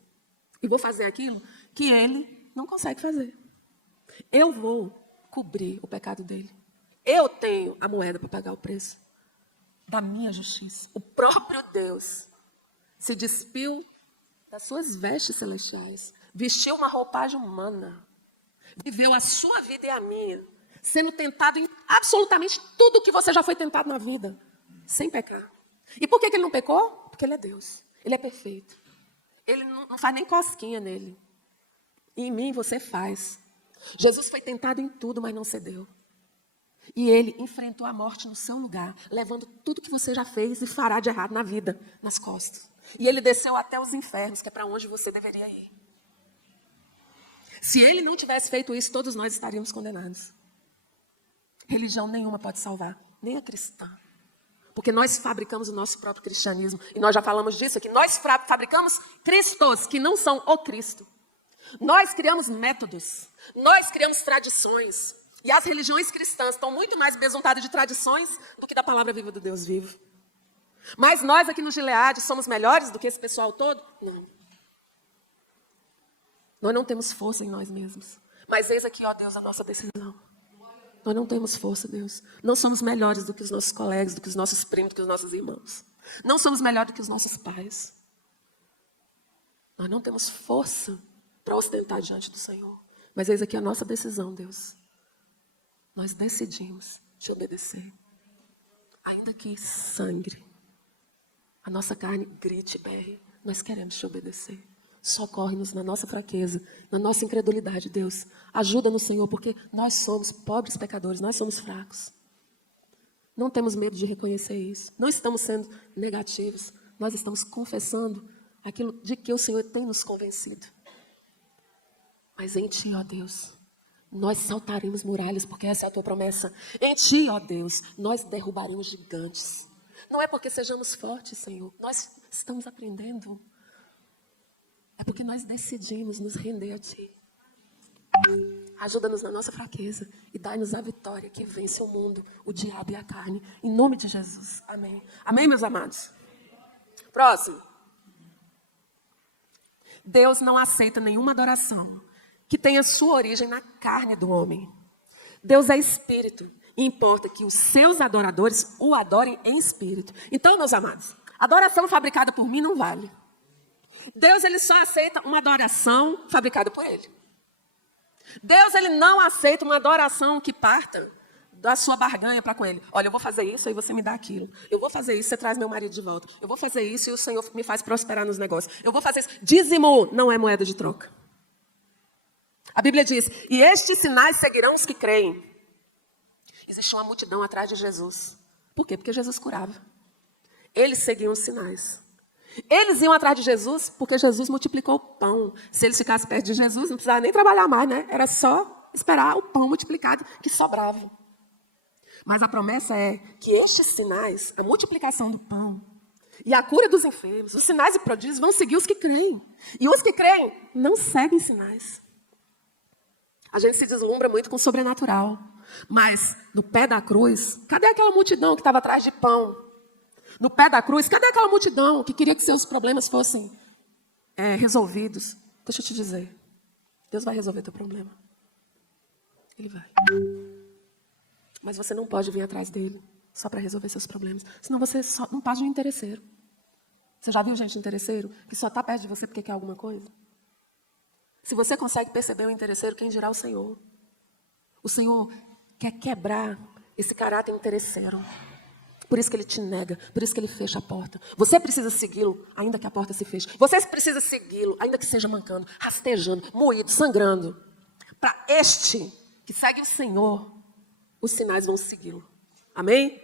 E vou fazer aquilo que ele não consegue fazer. Eu vou cobrir o pecado dele. Eu tenho a moeda para pagar o preço da minha justiça. O próprio Deus se despiu das suas vestes celestiais, vestiu uma roupagem humana, viveu a sua vida e a minha, sendo tentado em absolutamente tudo que você já foi tentado na vida, sem pecar. E por que ele não pecou? Porque ele é Deus, ele é perfeito. Ele não faz nem cosquinha nele. E em mim você faz. Jesus foi tentado em tudo, mas não cedeu. E ele enfrentou a morte no seu lugar, levando tudo que você já fez e fará de errado na vida, nas costas. E ele desceu até os infernos, que é para onde você deveria ir. Se ele não tivesse feito isso, todos nós estaríamos condenados. Religião nenhuma pode salvar, nem a cristã. Porque nós fabricamos o nosso próprio cristianismo. E nós já falamos disso aqui. Nós fabricamos cristos que não são o Cristo. Nós criamos métodos. Nós criamos tradições. E as religiões cristãs estão muito mais besuntadas de tradições do que da palavra viva do Deus vivo. Mas nós aqui no Gileade somos melhores do que esse pessoal todo? Não. Nós não temos força em nós mesmos. Mas eis aqui, ó Deus, a nossa decisão. Nós não temos força, Deus. Não somos melhores do que os nossos colegas, do que os nossos primos, do que os nossos irmãos. Não somos melhores do que os nossos pais. Nós não temos força para ostentar diante do Senhor. Mas eis aqui a nossa decisão, Deus. Nós decidimos te obedecer. Ainda que sangre, a nossa carne grite e berre, nós queremos te obedecer. Socorre-nos na nossa fraqueza, na nossa incredulidade, Deus. Ajuda-nos, Senhor, porque nós somos pobres pecadores, nós somos fracos. Não temos medo de reconhecer isso. Não estamos sendo negativos. Nós estamos confessando aquilo de que o Senhor tem nos convencido. Mas em Ti, ó Deus, nós saltaremos muralhas, porque essa é a Tua promessa. Em Ti, ó Deus, nós derrubaremos gigantes. Não é porque sejamos fortes, Senhor. Nós estamos aprendendo. É porque nós decidimos nos render a Ti. Ajuda-nos na nossa fraqueza e dai-nos a vitória que vence o mundo, o diabo e a carne. Em nome de Jesus. Amém. Amém, meus amados? Próximo. Deus não aceita nenhuma adoração que tenha sua origem na carne do homem. Deus é espírito e importa que os seus adoradores o adorem em espírito. Então, meus amados, adoração fabricada por mim não vale. Deus, ele só aceita uma adoração fabricada por ele. Deus, ele não aceita uma adoração que parta da sua barganha para com ele. Olha, eu vou fazer isso e você me dá aquilo. Eu vou fazer isso e você traz meu marido de volta. Eu vou fazer isso e o Senhor me faz prosperar nos negócios. Eu vou fazer isso. Dízimo não é moeda de troca. A Bíblia diz, e estes sinais seguirão os que creem. Existe uma multidão atrás de Jesus. Por quê? Porque Jesus curava. Eles seguiam os sinais. Eles iam atrás de Jesus porque Jesus multiplicou o pão. Se eles ficassem perto de Jesus, não precisava nem trabalhar mais, né? Era só esperar o pão multiplicado que sobrava. Mas a promessa é que estes sinais, a multiplicação do pão e a cura dos enfermos, os sinais e prodígios vão seguir os que creem. E os que creem não seguem sinais. A gente se deslumbra muito com o sobrenatural. Mas no pé da cruz, cadê aquela multidão que estava atrás de pão? No pé da cruz, cadê aquela multidão que queria que seus problemas fossem resolvidos? Deixa eu te dizer, Deus vai resolver teu problema. Ele vai. Mas você não pode vir atrás dele só para resolver seus problemas. Senão você só não passa de um interesseiro. Você já viu gente interesseiro que só está perto de você porque quer alguma coisa? Se você consegue perceber o interesseiro, quem dirá o Senhor? O Senhor quer quebrar esse caráter interesseiro. Por isso que ele te nega, por isso que ele fecha a porta. Você precisa segui-lo, ainda que a porta se feche. Você precisa segui-lo, ainda que seja mancando, rastejando, moído, sangrando. Para este que segue o Senhor, os sinais vão segui-lo. Amém?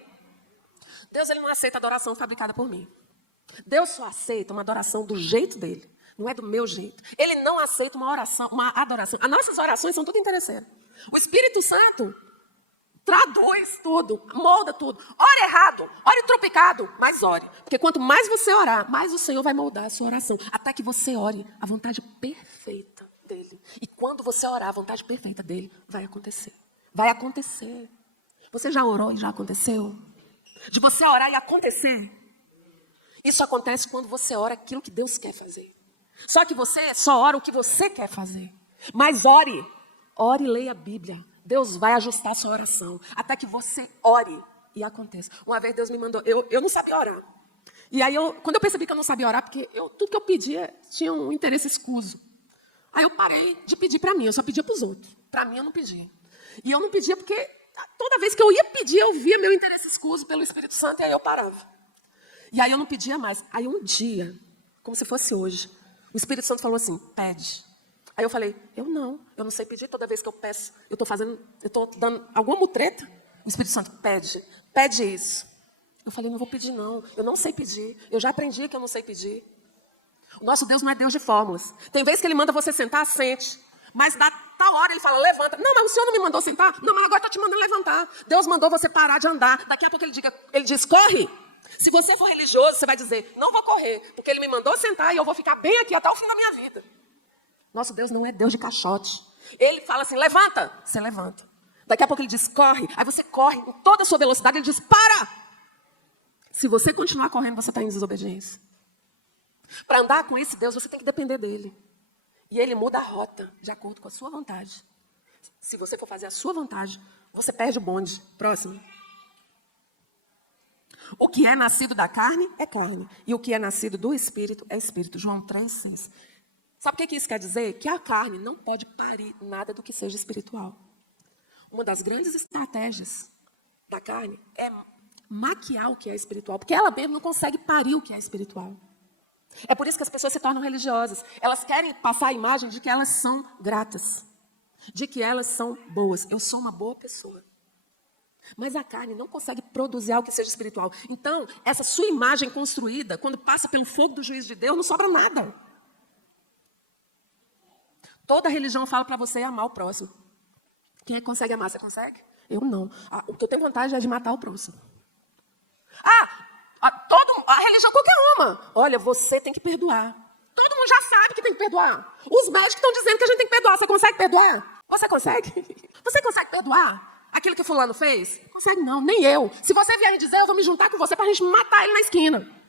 Deus, ele não aceita adoração fabricada por mim. Deus só aceita uma adoração do jeito dele, não é do meu jeito. Ele não aceita uma oração, uma adoração. As nossas orações são tudo interesseiras. O Espírito Santo traduz tudo, molda tudo. Ore errado, ore tropicado, mas ore. Porque quanto mais você orar, mais o Senhor vai moldar a sua oração. Até que você ore a vontade perfeita dele. E quando você orar a vontade perfeita dele, vai acontecer. Vai acontecer. Você já orou e já aconteceu? De você orar e acontecer? Isso acontece quando você ora aquilo que Deus quer fazer. Só que você só ora o que você quer fazer. Mas ore e leia a Bíblia. Deus vai ajustar a sua oração até que você ore e aconteça. Uma vez Deus me mandou, eu não sabia orar. E aí, quando eu percebi que eu não sabia orar, porque tudo que eu pedia tinha um interesse escuso. Aí eu parei de pedir para mim, eu só pedia para os outros. Para mim eu não pedia. E eu não pedia porque toda vez que eu ia pedir, eu via meu interesse escuso pelo Espírito Santo e aí eu parava. E aí eu não pedia mais. Aí um dia, como se fosse hoje, o Espírito Santo falou assim, pede. Aí eu falei, eu não sei pedir. Toda vez que eu peço, eu estou dando alguma mutreta. O Espírito Santo pede isso. Eu falei, não vou pedir não, eu não sei pedir. Eu já aprendi que eu não sei pedir. O nosso Deus não é Deus de fórmulas. Tem vezes que Ele manda você sentar, sente. Mas da tal hora Ele fala, levanta. Não, mas o Senhor não me mandou sentar? Não, mas agora está te mandando levantar. Deus mandou você parar de andar. Daqui a pouco Ele diz, corre. Se você for religioso, você vai dizer, não vou correr, porque Ele me mandou sentar e eu vou ficar bem aqui até o fim da minha vida. Nosso Deus não é Deus de caixote. Ele fala assim, levanta. Você levanta. Daqui a pouco Ele diz, corre. Aí você corre em toda a sua velocidade. Ele diz, para. Se você continuar correndo, você está em desobediência. Para andar com esse Deus, você tem que depender dEle. E Ele muda a rota de acordo com a sua vontade. Se você for fazer a sua vontade, você perde o bonde. Próximo. O que é nascido da carne é carne. E o que é nascido do Espírito é Espírito. João 3,6. Sabe o que isso quer dizer? Que a carne não pode parir nada do que seja espiritual. Uma das grandes estratégias da carne é maquiar o que é espiritual, porque ela mesma não consegue parir o que é espiritual. É por isso que as pessoas se tornam religiosas. Elas querem passar a imagem de que elas são gratas, de que elas são boas. Eu sou uma boa pessoa. Mas a carne não consegue produzir algo que seja espiritual. Então, essa sua imagem construída, quando passa pelo fogo do juízo de Deus, não sobra nada. Toda religião fala para você amar o próximo. Quem é que consegue amar? Você consegue? Eu não. O que eu tenho vontade é de matar o próximo. A religião qualquer uma. Olha, você tem que perdoar. Todo mundo já sabe que tem que perdoar. Os médicos estão dizendo que a gente tem que perdoar. Você consegue perdoar? Você consegue? Você consegue perdoar aquilo que fulano fez? Consegue não, nem eu. Se você vier me dizer, eu vou me juntar com você para a gente matar ele na esquina.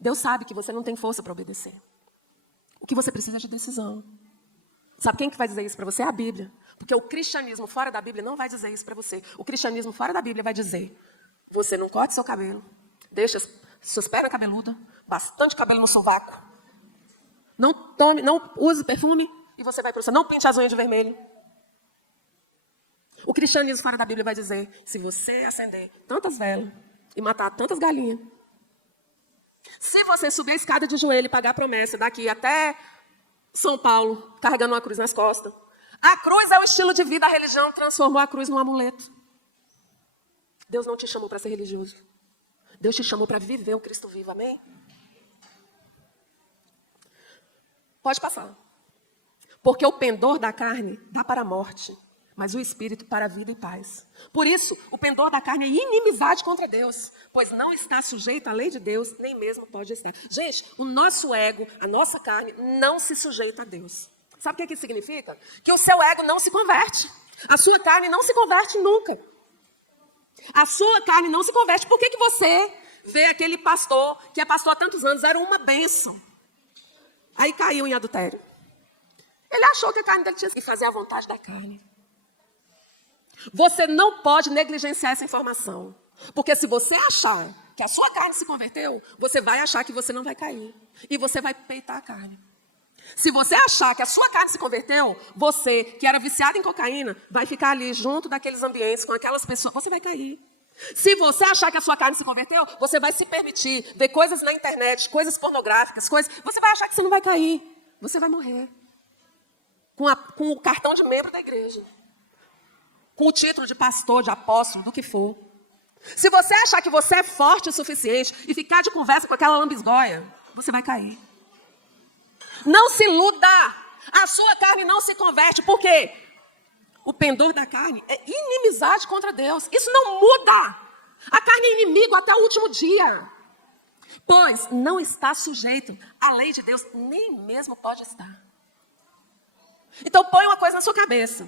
Deus sabe que você não tem força para obedecer. O que você precisa é de decisão. Sabe quem que vai dizer isso para você? É a Bíblia. Porque o cristianismo fora da Bíblia não vai dizer isso para você. O cristianismo fora da Bíblia vai dizer, você não corte seu cabelo, deixa suas pernas cabeludas, bastante cabelo no sovaco. Não use perfume e você vai para o céu. Não pinte as unhas de vermelho. O cristianismo fora da Bíblia vai dizer, se você acender tantas velas e matar tantas galinhas, se você subir a escada de joelho e pagar a promessa daqui até São Paulo, carregando uma cruz nas costas, a cruz é o estilo de vida, a religião transformou a cruz num amuleto. Deus não te chamou para ser religioso. Deus te chamou para viver o Cristo vivo, amém? Pode passar. Porque o pendor da carne dá para a morte, mas o Espírito para a vida e paz. Por isso, o pendor da carne é inimizade contra Deus, pois não está sujeito à lei de Deus, nem mesmo pode estar. Gente, o nosso ego, a nossa carne, não se sujeita a Deus. Sabe o que isso significa? Que o seu ego não se converte. A sua carne não se converte nunca. A sua carne não se converte. Por que você vê aquele pastor, que é pastor há tantos anos, era uma bênção, aí caiu em adultério? Ele achou que a carne dele tinha que fazer a vontade da carne. Você não pode negligenciar essa informação. Porque se você achar que a sua carne se converteu, você vai achar que você não vai cair. E você vai peitar a carne. Se você achar que a sua carne se converteu, você, que era viciado em cocaína, vai ficar ali junto daqueles ambientes, com aquelas pessoas, você vai cair. Se você achar que a sua carne se converteu, você vai se permitir ver coisas na internet, coisas pornográficas, você vai achar que você não vai cair. Você vai morrer. Com o cartão de membro da igreja. Com o título de pastor, de apóstolo, do que for. Se você achar que você é forte o suficiente e ficar de conversa com aquela lambisgoia, você vai cair. Não se iluda. A sua carne não se converte. Por quê? O pendor da carne é inimizade contra Deus. Isso não muda. A carne é inimigo até o último dia. Pois não está sujeito à lei de Deus, nem mesmo pode estar. Então põe uma coisa na sua cabeça.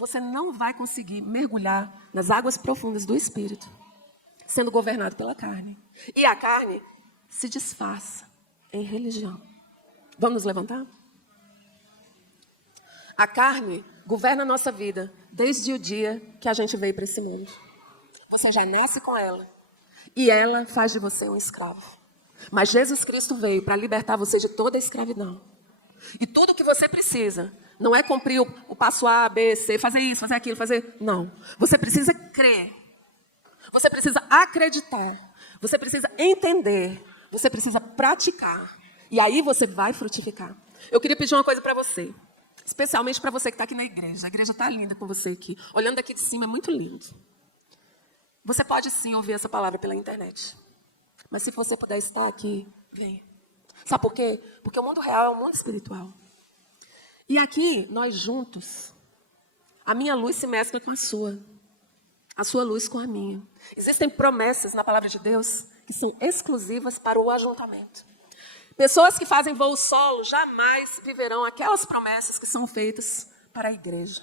você não vai conseguir mergulhar nas águas profundas do Espírito, sendo governado pela carne. E a carne se disfarça em religião. Vamos nos levantar? A carne governa a nossa vida desde o dia que a gente veio para esse mundo. Você já nasce com ela e ela faz de você um escravo. Mas Jesus Cristo veio para libertar você de toda a escravidão. E tudo que você precisa não é cumprir o passo A, B, C, fazer isso, fazer aquilo, fazer... Não. Você precisa crer. Você precisa acreditar. Você precisa entender. Você precisa praticar. E aí você vai frutificar. Eu queria pedir uma coisa para você. Especialmente para você que está aqui na igreja. A igreja está linda com você aqui. Olhando daqui de cima é muito lindo. Você pode sim ouvir essa palavra pela internet. Mas se você puder estar aqui, venha. Sabe por quê? Porque o mundo real é o mundo espiritual. E aqui, nós juntos, a minha luz se mescla com a sua luz com a minha. Existem promessas na palavra de Deus que são exclusivas para o ajuntamento. Pessoas que fazem voo solo jamais viverão aquelas promessas que são feitas para a igreja.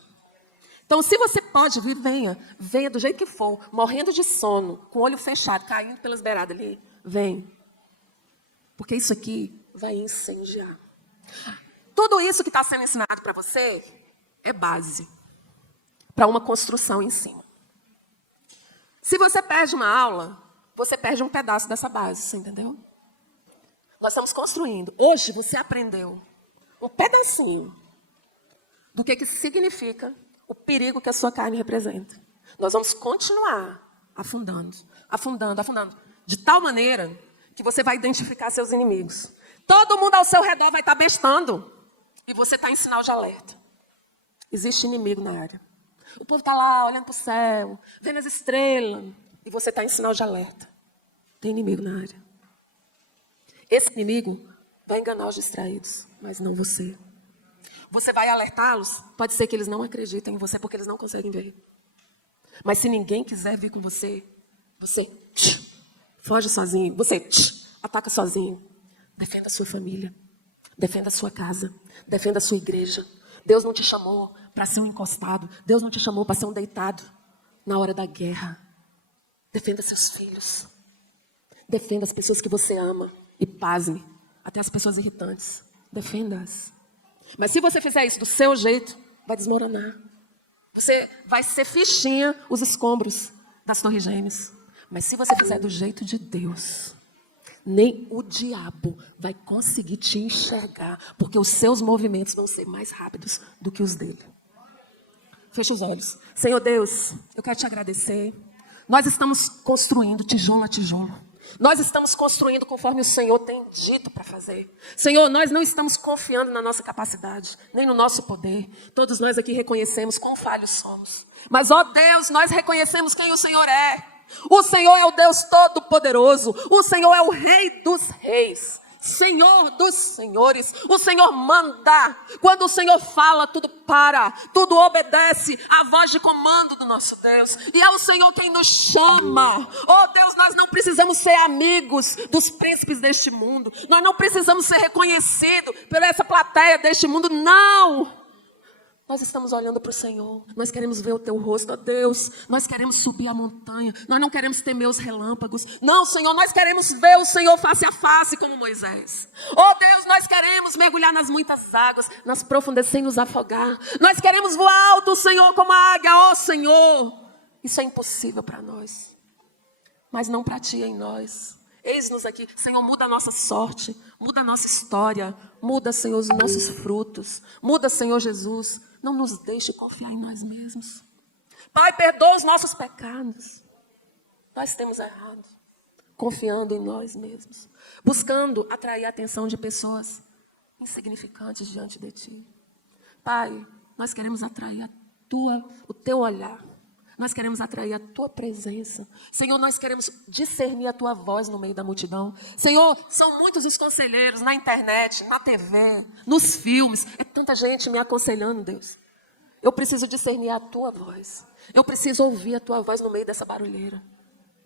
Então, se você pode vir, venha. Venha do jeito que for, morrendo de sono, com o olho fechado, caindo pelas beiradas ali. Vem. Porque isso aqui vai incendiar. Tudo isso que está sendo ensinado para você é base para uma construção em cima. Se você perde uma aula, você perde um pedaço dessa base, você entendeu? Nós estamos construindo. Hoje você aprendeu um pedacinho do que significa o perigo que a sua carne representa. Nós vamos continuar afundando, afundando, afundando. De tal maneira que você vai identificar seus inimigos. Todo mundo ao seu redor vai estar bestando. E você está em sinal de alerta. Existe inimigo na área. O povo está lá olhando para o céu, vendo as estrelas. E você está em sinal de alerta. Tem inimigo na área. Esse inimigo vai enganar os distraídos, mas não você. Você vai alertá-los, pode ser que eles não acreditem em você, porque eles não conseguem ver. Mas se ninguém quiser vir com você, você foge sozinho, você ataca sozinho. Defenda a sua família, defenda a sua casa, defenda a sua igreja. Deus não te chamou para ser um encostado, Deus não te chamou para ser um deitado na hora da guerra. Defenda seus filhos, defenda as pessoas que você ama. E pasme, até as pessoas irritantes. Defenda-as. Mas se você fizer isso do seu jeito, vai desmoronar. Você vai ser fichinha os escombros das torres gêmeas. Mas se você fizer do jeito de Deus, nem o diabo vai conseguir te enxergar, porque os seus movimentos vão ser mais rápidos do que os dele. Feche os olhos. Senhor Deus, eu quero te agradecer. Nós estamos construindo tijolo a tijolo. Nós estamos construindo conforme o Senhor tem dito para fazer. Senhor, nós não estamos confiando na nossa capacidade, nem no nosso poder. Todos nós aqui reconhecemos quão falhos somos. Mas, ó Deus, nós reconhecemos quem o Senhor é. O Senhor é o Deus Todo-Poderoso. O Senhor é o Rei dos Reis. Senhor dos Senhores. O Senhor manda. Quando o Senhor fala, tudo para. Tudo obedece à voz de comando do nosso Deus. E é o Senhor quem nos chama. Oh Deus, nós não precisamos ser amigos dos príncipes deste mundo. Nós não precisamos ser reconhecidos por essa plateia deste mundo. Não! Nós estamos olhando para o Senhor. Nós queremos ver o teu rosto, ó Deus. Nós queremos subir a montanha. Nós não queremos temer os relâmpagos. Não, Senhor, nós queremos ver o Senhor face a face como Moisés. Ó Deus, nós queremos mergulhar nas muitas águas, nas profundezas sem nos afogar. Nós queremos voar alto, Senhor, como a águia, ó Senhor. Isso é impossível para nós. Mas não para ti em nós. Eis-nos aqui. Senhor, muda a nossa sorte. Muda a nossa história. Muda, Senhor, os nossos frutos. Muda, Senhor Jesus. Não nos deixe confiar em nós mesmos. Pai, perdoa os nossos pecados. Nós temos errado. Confiando em nós mesmos. Buscando atrair a atenção de pessoas insignificantes diante de ti. Pai, nós queremos atrair o teu olhar. Nós queremos atrair a tua presença. Senhor, nós queremos discernir a tua voz no meio da multidão. Senhor, são muitos os conselheiros na internet, na TV, nos filmes. É tanta gente me aconselhando, Deus. Eu preciso discernir a tua voz. Eu preciso ouvir a tua voz no meio dessa barulheira.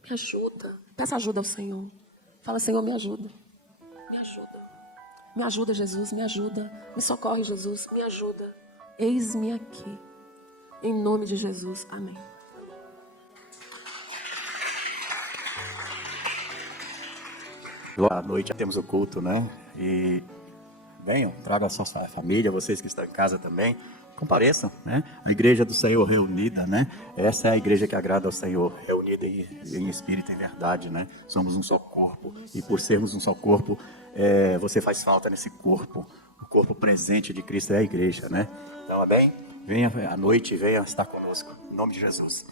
Me ajuda. Peça ajuda ao Senhor. Fala, Senhor, me ajuda. Me ajuda. Me ajuda, Jesus, me ajuda. Me socorre, Jesus, me ajuda. Eis-me aqui. Em nome de Jesus, amém. À noite temos o culto, né? E venham, tragam a sua família, vocês que estão em casa também, compareçam, né? A igreja do Senhor reunida, né? Essa é a igreja que agrada ao Senhor, reunida em espírito e em verdade, né? Somos um só corpo, e por sermos um só corpo, você faz falta nesse corpo. O corpo presente de Cristo é a igreja, né? Então, amém? Venha à noite, venha estar conosco, em nome de Jesus.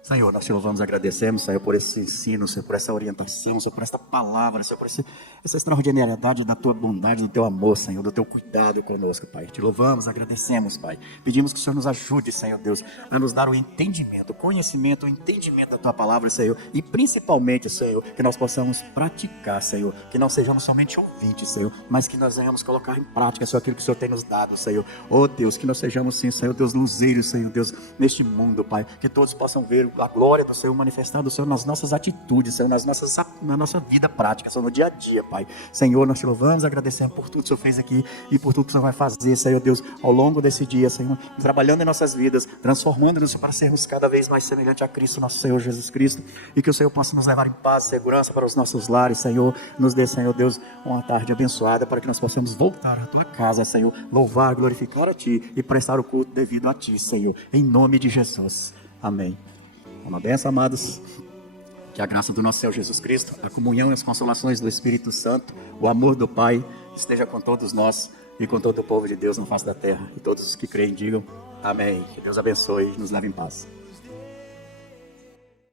Senhor, nós te louvamos, agradecemos, Senhor, por esse ensino, Senhor, por essa orientação, Senhor, por esta palavra, Senhor, por essa extraordinariedade da tua bondade, do teu amor, Senhor, do teu cuidado conosco, Pai. Te louvamos, agradecemos, Pai. Pedimos que o Senhor nos ajude, Senhor Deus, a nos dar o entendimento, o conhecimento, o entendimento da tua palavra, Senhor, e principalmente, Senhor, que nós possamos praticar, Senhor, que não sejamos somente ouvintes, Senhor, mas que nós venhamos colocar em prática, Senhor, aquilo que o Senhor tem nos dado, Senhor. Oh Deus, que nós sejamos, sim, Senhor Deus, luzeiros, Senhor Deus, neste mundo, Pai, que todos possam ver a glória do Senhor manifestando, Senhor, nas nossas atitudes, Senhor, na nossa vida prática, Senhor, no dia a dia, Pai. Senhor, nós te louvamos, agradecemos por tudo que o Senhor fez aqui e por tudo que o Senhor vai fazer, Senhor Deus, ao longo desse dia, Senhor, trabalhando em nossas vidas, transformando-nos para sermos cada vez mais semelhantes a Cristo, nosso Senhor Jesus Cristo, e que o Senhor possa nos levar em paz e segurança para os nossos lares, Senhor. Nos dê, Senhor Deus, uma tarde abençoada para que nós possamos voltar à tua casa, Senhor, louvar, glorificar a ti e prestar o culto devido a ti, Senhor, em nome de Jesus. Amém. Uma benção, amados. Que a graça do nosso Senhor Jesus Cristo, a comunhão e as consolações do Espírito Santo, o amor do Pai, esteja com todos nós e com todo o povo de Deus na face da terra. E todos os que creem digam amém. Que Deus abençoe e nos leve em paz.